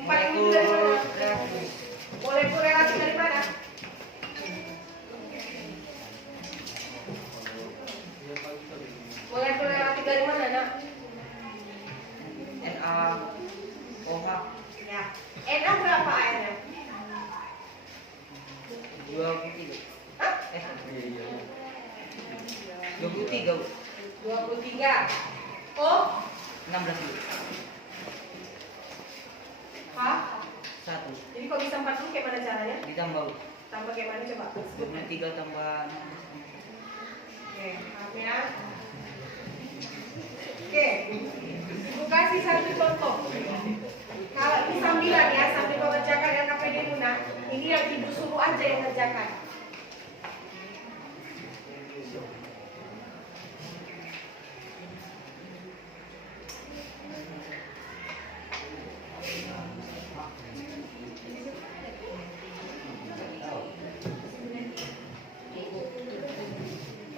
40 dari mana? Molekul reaksi dari mana? Molekul reaksi dari mana nak? NaOH. Ya. Na berapa airnya? 23. Hah? 23. 23. Oh? 16. Hah? 1. Jadi kok bisa 40 kayak mana caranya? Ditambah Tambah kayak mana coba? 23 tambah 16. Oke, maaf ya. Oke, ibu kasih satu contoh. Kalau ini sambilan ya, sambil mengerjakan LKPD Luna, ini yang ibu suruh aja yang kerjakan.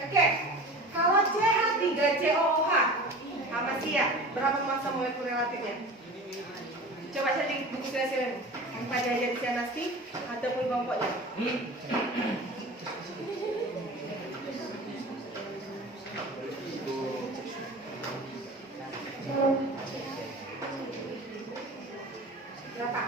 Oke, kalau CH3COOH apa sih ya? Berapa massa molekul relatifnya? Coba cari buku silsilah Pak Jaya Sianasti ataupun kelompoknya. Berapa?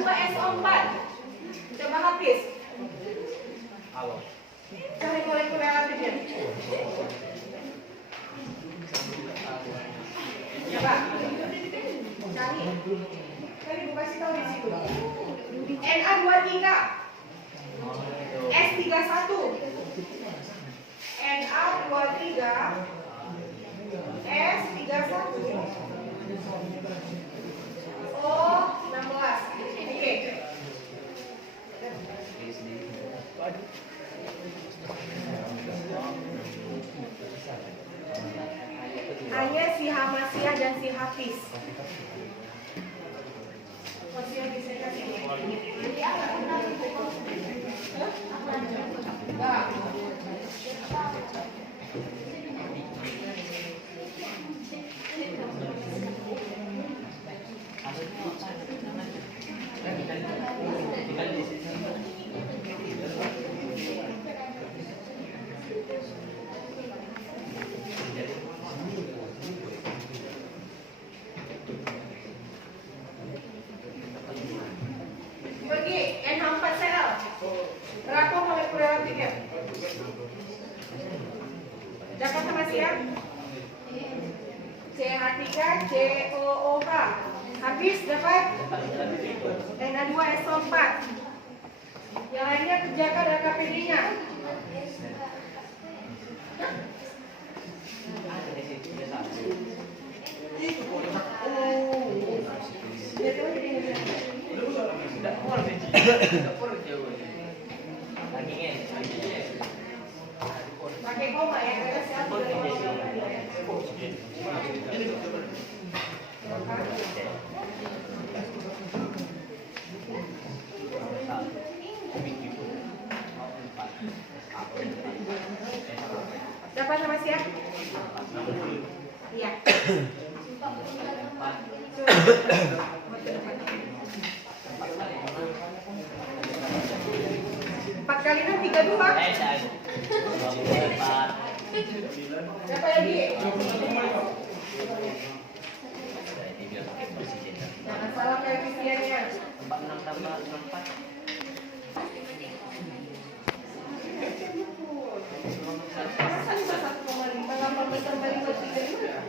2SO4. Coba Hafiz. Cari molekul relatifnya. Coba. Cari. Tadi Bu kasih tahu di situ. Na23. S31. Na23. S31. O16. Oke. Hanya si Hamasiah dan si Hafiz. Masih bisa kasih. Pergi NH4Cl. Berapa molekul relatifnya? Dapat sama siap? CH3 COOH. Habis dapat Na2SO4. Yang lainnya kerjakan LKPD-nya. Pakai koma ya, karena siapa dapat sama siapa? Iya. 4 kali 6 32. Berapa lagi? Jangan salah koefisiennya. 46 tambah 64. Masa bisa 1,5 tambah 5,3?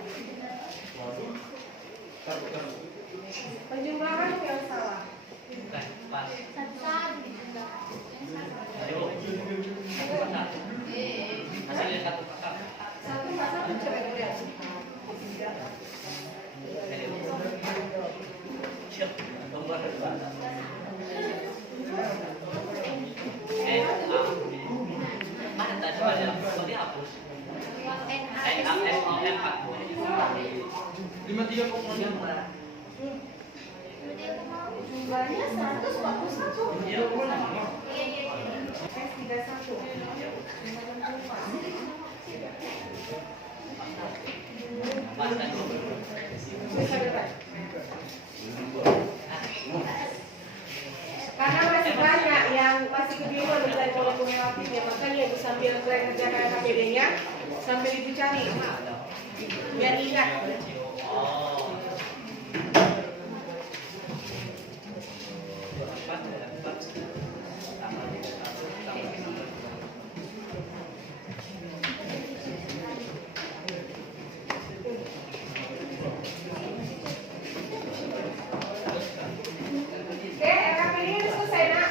Penjumlahan yang salah. Bukan, pas. Hasilnya 1 pasal. 1 pasal coba lihat. Mana tadi ada kok dihapus? NaSO4. 53 kok Jumlahnya 141. Iya. S31. Karena masih banyak yang masih kebingungan dari molekul relatifnya, makanya ibu sambil kerjakan KPD-nya sambil ibu cari biar ingat. Oke, KPD-nya udah selesai nak.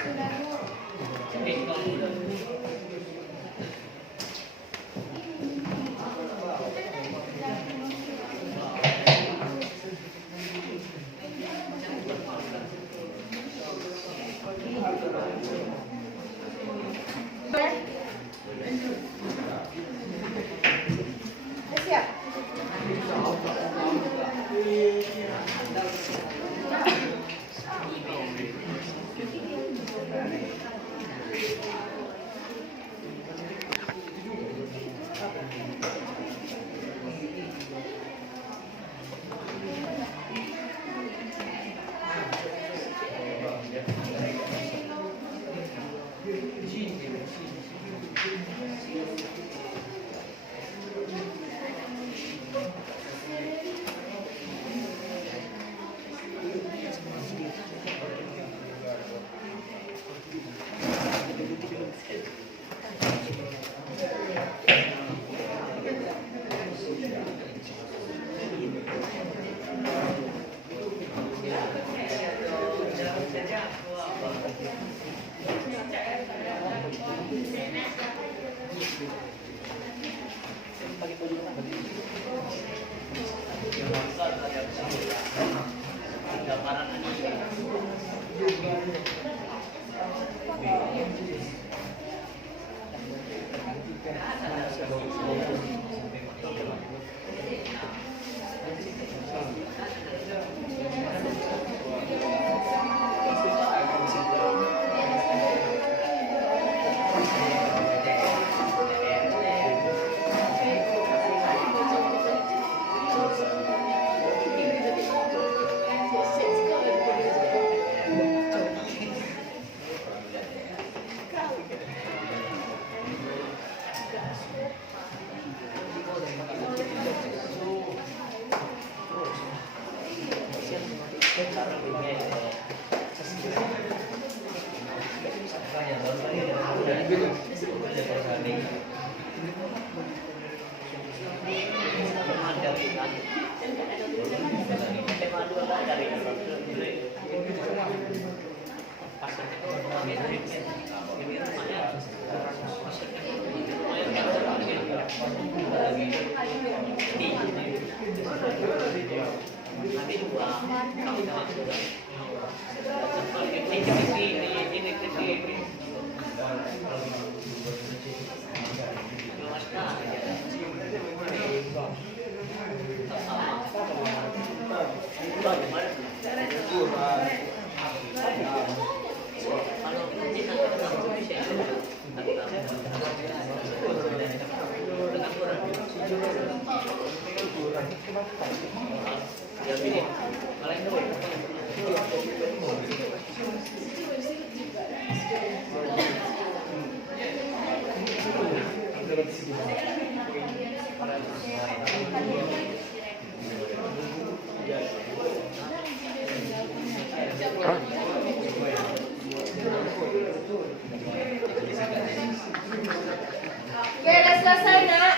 Oke, udah selesai nak.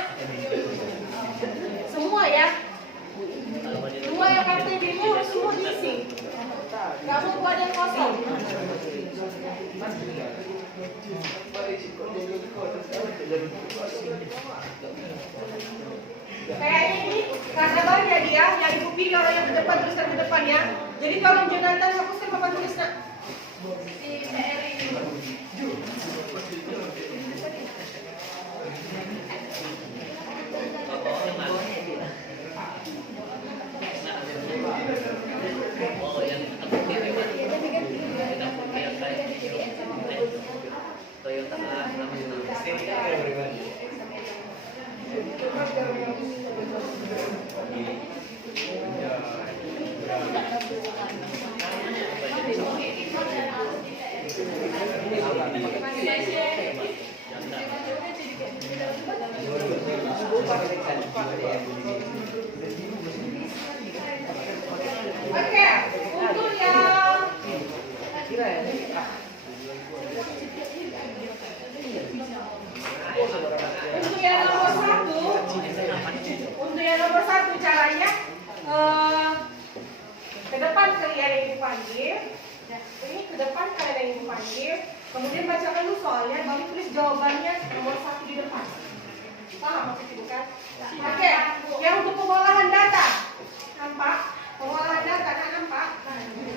Semua ya. Semua yang KTB-nya harus semua diisi. Kamu buat yang kosong. Kayaknya ini karena banyak dia yang ibu pilih orang yang ke depan tuliskan ke depannya. Jadi kalau Jonathan hapuskan papan tulis nak. Si PR ini. Oke, untuk yang nomor satu caranya ke depan kalian yang ibu panggil, ini ke depan kalian yang ibu panggil, kemudian bacakan dulu soalnya, baru tulis jawabannya nomor satu di depan. Paham maksud ibu kan? Oke, yang untuk pengolahan data, nampak? Pengolahan data, nampak?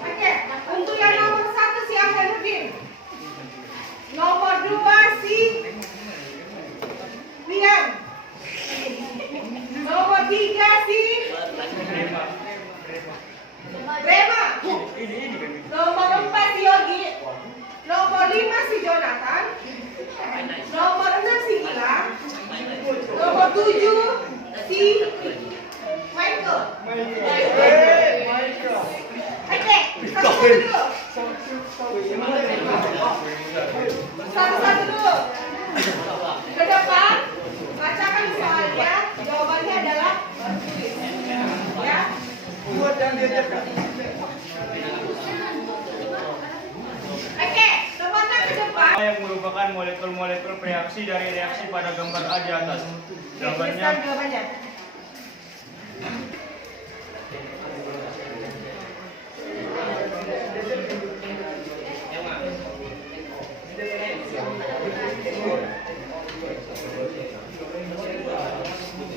Oke, untuk yang nomor satu si Ahsanuddin, nomor dua si Rian, nomor tiga si Rema, nomor empat si Yogi, nomor lima si Jonathan, nomor enam si Gilang, nomor tujuh si Michael. Oke, satu-satu dulu. Satu-satu dulu. Ke depan, bacakan soalnya. Jawabannya adalah tulis. Ya. Oke, tempatnya ke depan. Yang merupakan molekul-molekul reaksi dari reaksi pada gambar A di atas. Jawabannya Jawabannya.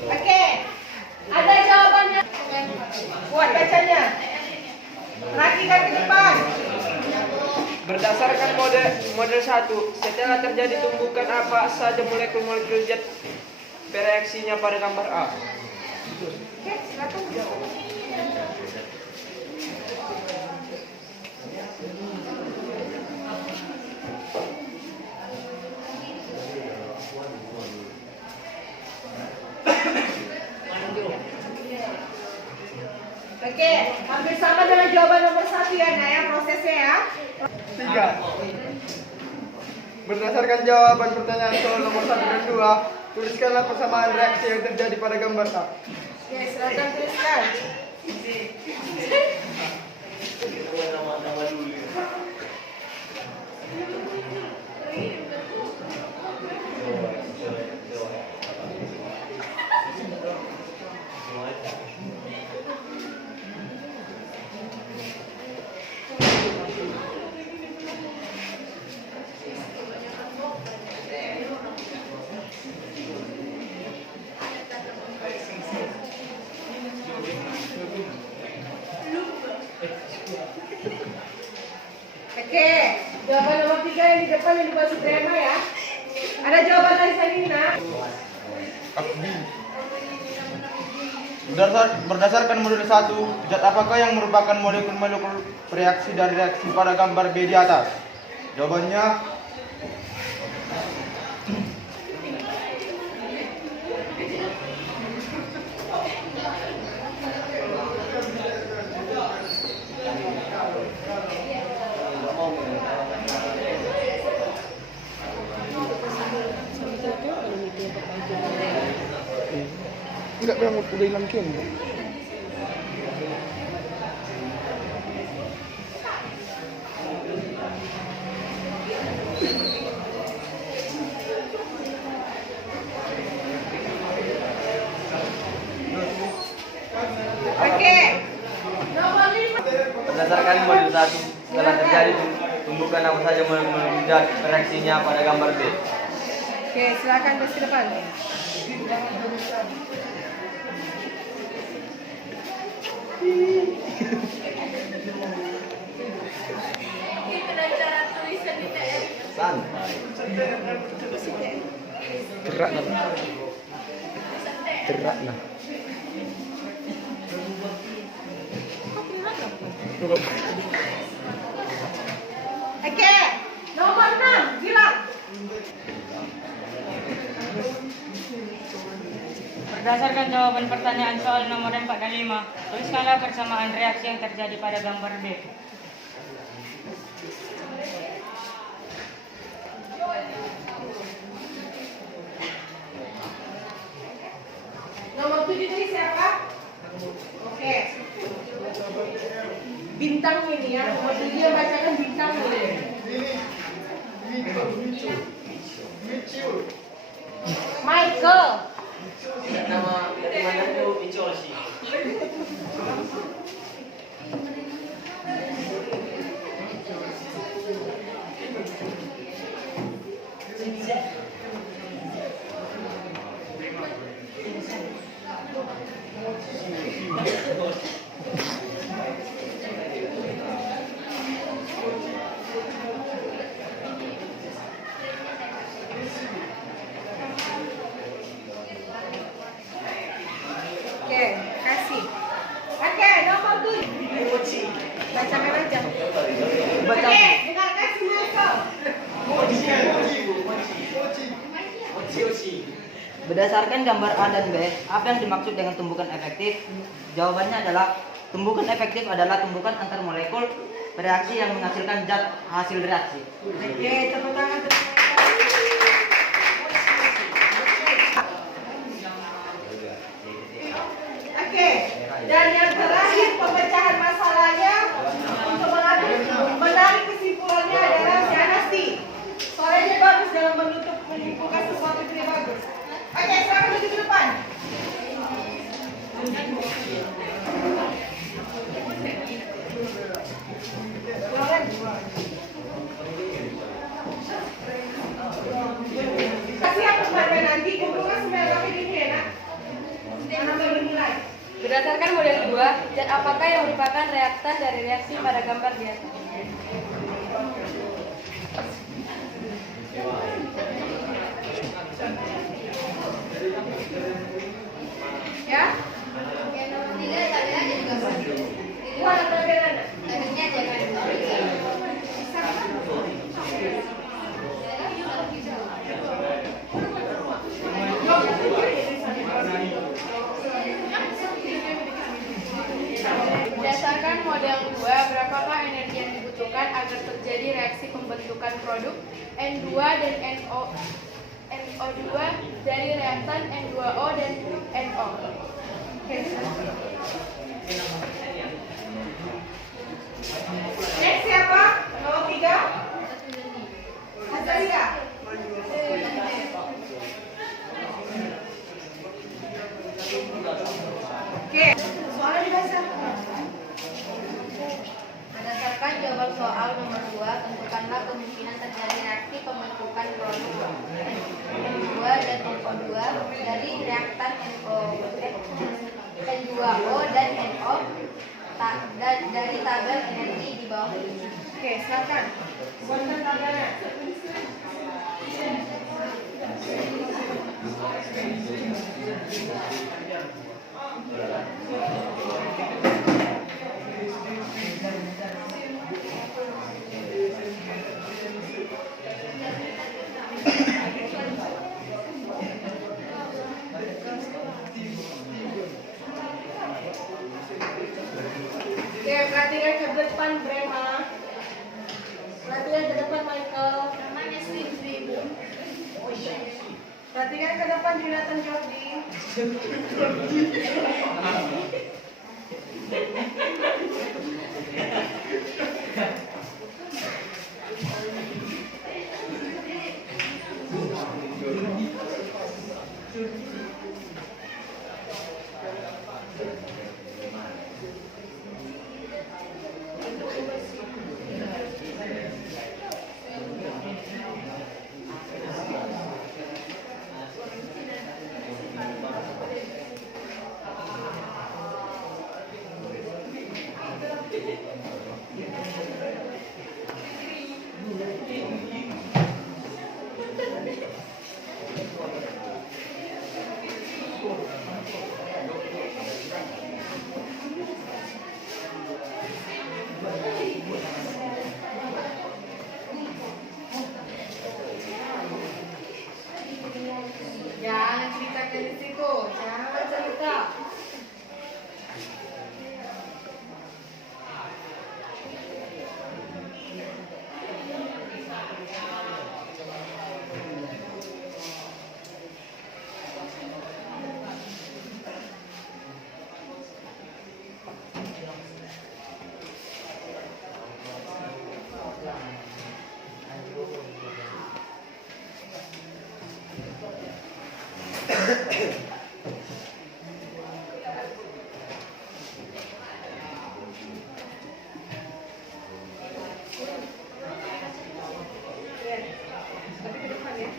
Oke, ada jawabannya. Buat bacanya. Perhatikan ke depan. Berdasarkan model 1, setelah terjadi tumbukan apa saja molekul-molekul zat bereaksinya pada gambar A? Oke, silakan jawab. Oke, hampir sama dengan jawaban nomor 1 ya, Nah ya prosesnya ya. 3. Berdasarkan jawaban pertanyaan soal nomor 1 dan 2, tuliskanlah persamaan reaksi yang terjadi pada gambar A. Oke, silakan tuliskan. Oke, jawaban nomor 3 yang di depan yang dibuat Suprema ya. Ada jawaban dari Salina. Berdasarkan modul 1, zat apakah yang merupakan molekul-molekul bereaksi dari reaksi pada gambar B di atas? Jawabannya Enggak, memang udah hilang kian. Oke. Nomor 5. Berdasarkan modul 1, telah terjadi tumbukan apa saja molekul zat reaksinya pada gambar B. Oke, silakan ke depan. Santai. Gerak nah. Gerak nah. Oke. Nomor 6, bilang. Berdasarkan jawaban pertanyaan soal nomor 4 dan 5, tuliskanlah persamaan reaksi yang terjadi pada gambar B. Nomor 7 tadi siapa? Oke. Bintang ini ya. Nomor 7 yang bacakan bintang ini. Michael. Nama temannya itu Icol sih. Oke, kasih. Oke, nomor 7. Bacakan aja. Oke, dengarkan si Michael. Berdasarkan gambar A dan B, apa yang dimaksud dengan tumbukan efektif? Jawabannya adalah tumbukan efektif adalah tumbukan antar molekul bereaksi yang menghasilkan zat hasil reaksi. Oke, tepuk tangan. Oke, dan yang terakhir pemecahan masalahnya untuk menarik kesimpulannya adalah si Anasti. Suaranya bagus dalam menyimpulkan sesuatu yang bagus. Oke, silakan maju ke depan. Siap kembali nanti kumpulkan semua lagi di sini ya. Karena belum mulai. Berdasarkan model 2, zat apakah yang merupakan reaktan dari reaksi pada gambar di atas? Ya? Oke, nomor 3 tabelnya juga bagus. Mana tabelnya? Tabelnya jangan. Berdasarkan model 2, berapakah energi yang dibutuhkan agar terjadi reaksi pembentukan produk N2 dan NO2 dari reaktan N2O dan NO? Next siapa? Nomor 3. Azalia. Oke, soalnya dibaca. Berdasarkan jawaban soal nomor 2, tentukanlah kemungkinan terjadi reaksi pembentukan produk N2 dan NO2 dari reaktan N2O dan NO dari tabel energi di bawah ini. Oke, silakan. Buatkan tabelnya. Oke, perhatikan ke depan Brema. Perhatikan ke depan Michael. Namanya Swift. Perhatikan ke depan Jonathan Jordi. Jangan cerita ke situ, jangan cerita. Tapi ke depan ya.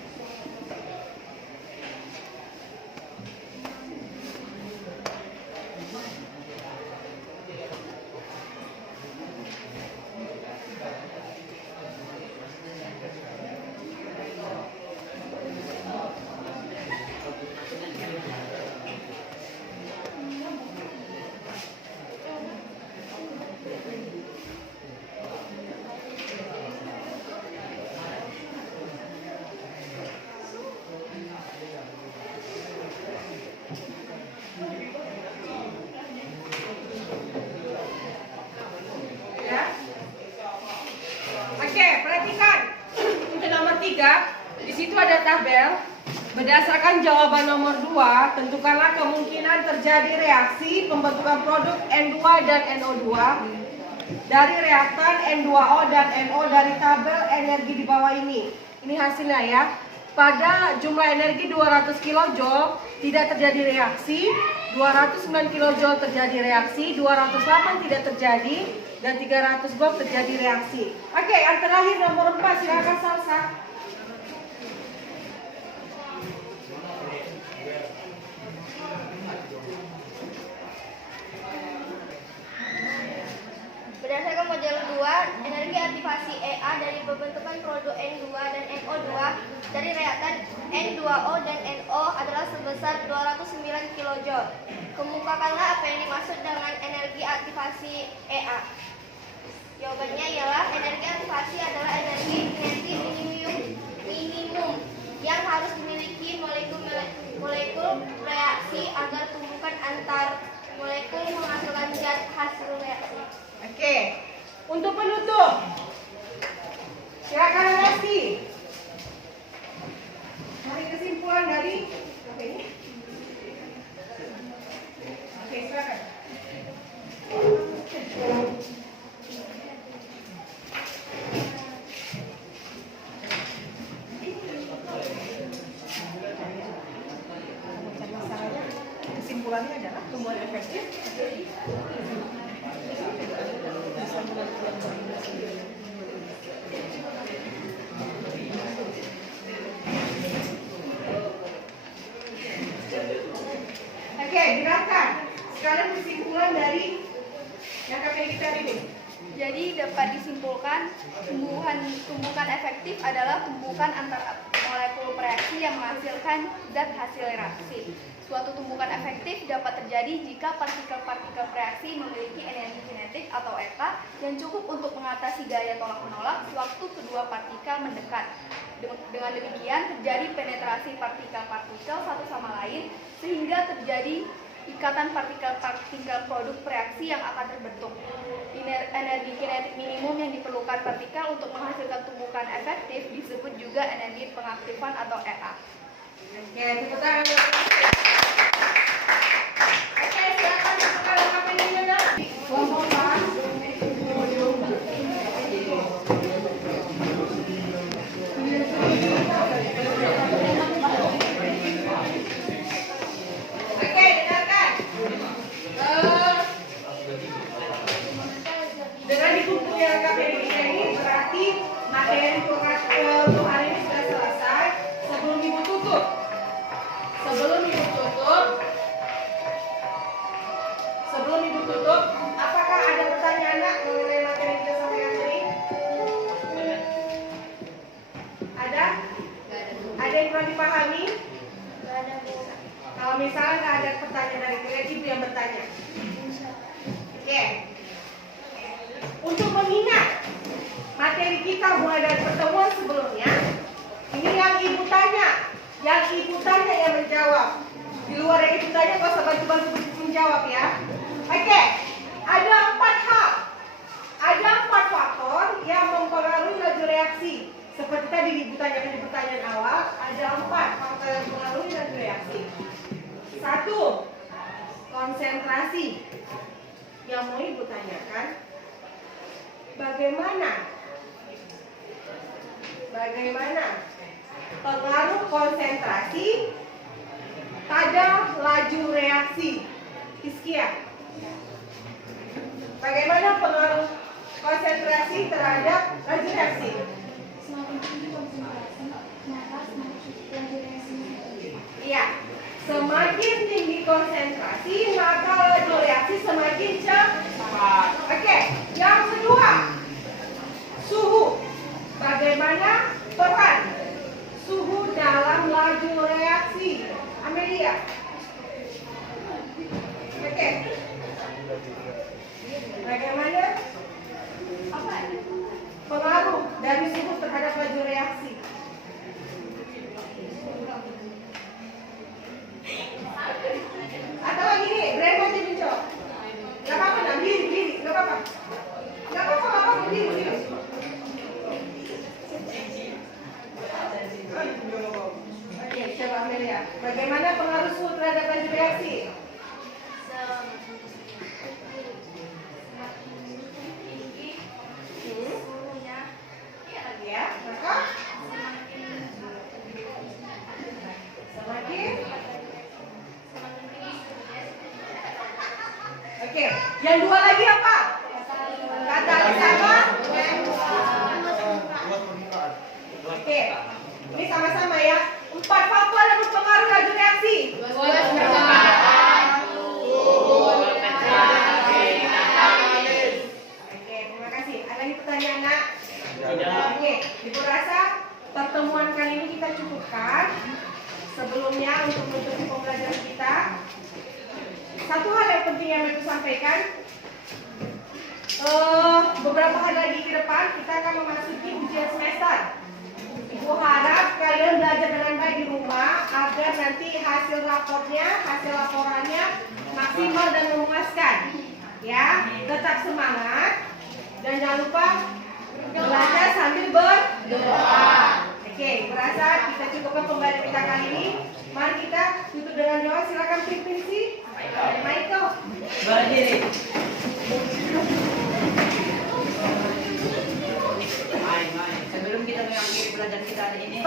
Ya. Oke, perhatikan. Untuk nomor 3, di situ ada tabel. Berdasarkan jawaban nomor 2, tentukanlah kemungkinan terjadi reaksi pembentukan produk N2 dan NO2 dari reaktan N2O dan NO dari tabel energi di bawah ini. Ini hasilnya ya. Pada jumlah energi 200 kJ tidak terjadi reaksi, 209 kJ terjadi reaksi, 208 tidak terjadi, dan 300 volt terjadi reaksi. Oke, yang terakhir nomor 4, silakan Salsa. Berdasarkan model 2, energi aktivasi EA dari pembentukan produk N2 dan NO2 dari reaktan N2O dan NO adalah sebesar 209 kJ. Kemukakanlah apa yang dimaksud dengan energi aktivasi EA. Jawabannya ialah energi aktivasi adalah energi minimum yang harus dimiliki molekul reaksi agar tumbukan antar molekul menghasilkan zat hasil reaksi. Oke, untuk penutup, silakan Resti. Cari kesimpulan dari ini. Oke, silakan. Jadi dapat disimpulkan tumbukan efektif adalah tumbukan antar molekul bereaksi yang menghasilkan zat hasil reaksi. Suatu tumbukan efektif dapat terjadi jika partikel-partikel bereaksi memiliki energi kinetik atau eta yang cukup untuk mengatasi gaya tolak-menolak sewaktu kedua partikel mendekat. Dengan demikian terjadi penetrasi partikel-partikel satu sama lain sehingga terjadi ikatan partikel-partikel produk reaksi yang akan terbentuk. Energi kinetik minimum yang diperlukan partikel untuk menghasilkan tumbukan efektif disebut juga energi pengaktifan atau EA. Oke, tepuk tangan. Oke, silakan buka lengkapnya Yuna. Ngomong Pak. Oke, dengarkan. Dengan dikumpulnya KPI ini berarti materi untuk hari ini sudah selesai. Sebelum ibu tutup, apakah ada pertanyaan nak mengenai materi yang kita sampaikan tadi? Ada? Ada yang kurang dipahami? Kalau misalnya nggak ada pertanyaan dari kalian, ibu yang bertanya. Oke. Untuk mengingat materi kita mulai dari pertemuan sebelumnya, ini yang ibu tanya yang menjawab. Di luar yang ibu tanya, kau usah bantu-bantu menjawab ya. Oke, ada 4 hal, ada 4 faktor yang mempengaruhi laju reaksi. Seperti tadi ibu tanyakan di pertanyaan awal, ada 4 faktor yang mempengaruhi laju reaksi. 1. Konsentrasi. Yang mau ibu tanyakan, bagaimana pengaruh konsentrasi pada laju reaksi? Iskia, bagaimana pengaruh konsentrasi terhadap laju reaksi? Semakin tinggi konsentrasi, maka semakin laju reaksinya. Iya, semakin tinggi konsentrasi maka laju reaksi semakin cepat. Oke, yang kedua, suhu. Bagaimana peran suhu dalam laju reaksi? Amelia. Oke. Bagaimana pengaruh dari suhu terhadap laju reaksi? Atau lagi nih, Bremo Cibincok. Gak apa-apa, nah, diri, gak apa-apa. Gak apa-apa, diri. Oke, coba Amelia. Bagaimana pengaruh suhu terhadap laju reaksi? Ya, maka semakin. Oke, yang dua lagi apa? Katalis apa? Oke, ini sama-sama ya. 4 faktor yang berpengaruh laju reaksi. Oke, terima kasih. Ada lagi pertanyaan nak? Oke, ibu rasa pertemuan kali ini kita cukupkan. Sebelumnya untuk menutupi pembelajaran kita, satu hal yang penting yang ibu sampaikan, beberapa hari lagi ke depan kita akan memasuki ujian semester. Ibu harap kalian belajar dengan baik di rumah agar nanti hasil laporannya maksimal dan memuaskan. Ya, tetap semangat dan jangan lupa belajar sambil berdoa. Oke, merasa kita cukupkan pembelajaran kita kali ini. Mari kita tutup dengan doa. Silakan Prinsip Michael. Berdiri. Sebelum kita mengakhiri pelajaran kita hari ini,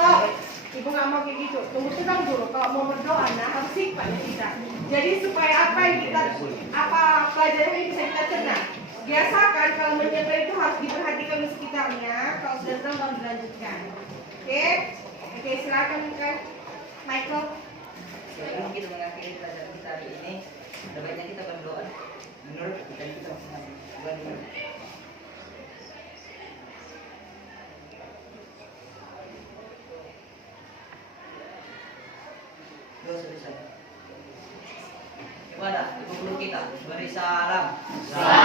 Ibu nggak mau kayak gitu. Tunggu tenang dulu. Kalau mau berdoa, nah harus ikhlas kita. Jadi supaya apa pelajaran ini bisa kita cerna. Biasakan kalau menyetel itu harus diperhatikan di sekitarnya. Kalau sudah tenang baru dilanjutkan. Oke, silakan kan, Michael. sebelum kita mengakhiri pelajaran kita hari ini, ada baiknya kita berdoa menurut kita masing-masing. Beri salam. Salam.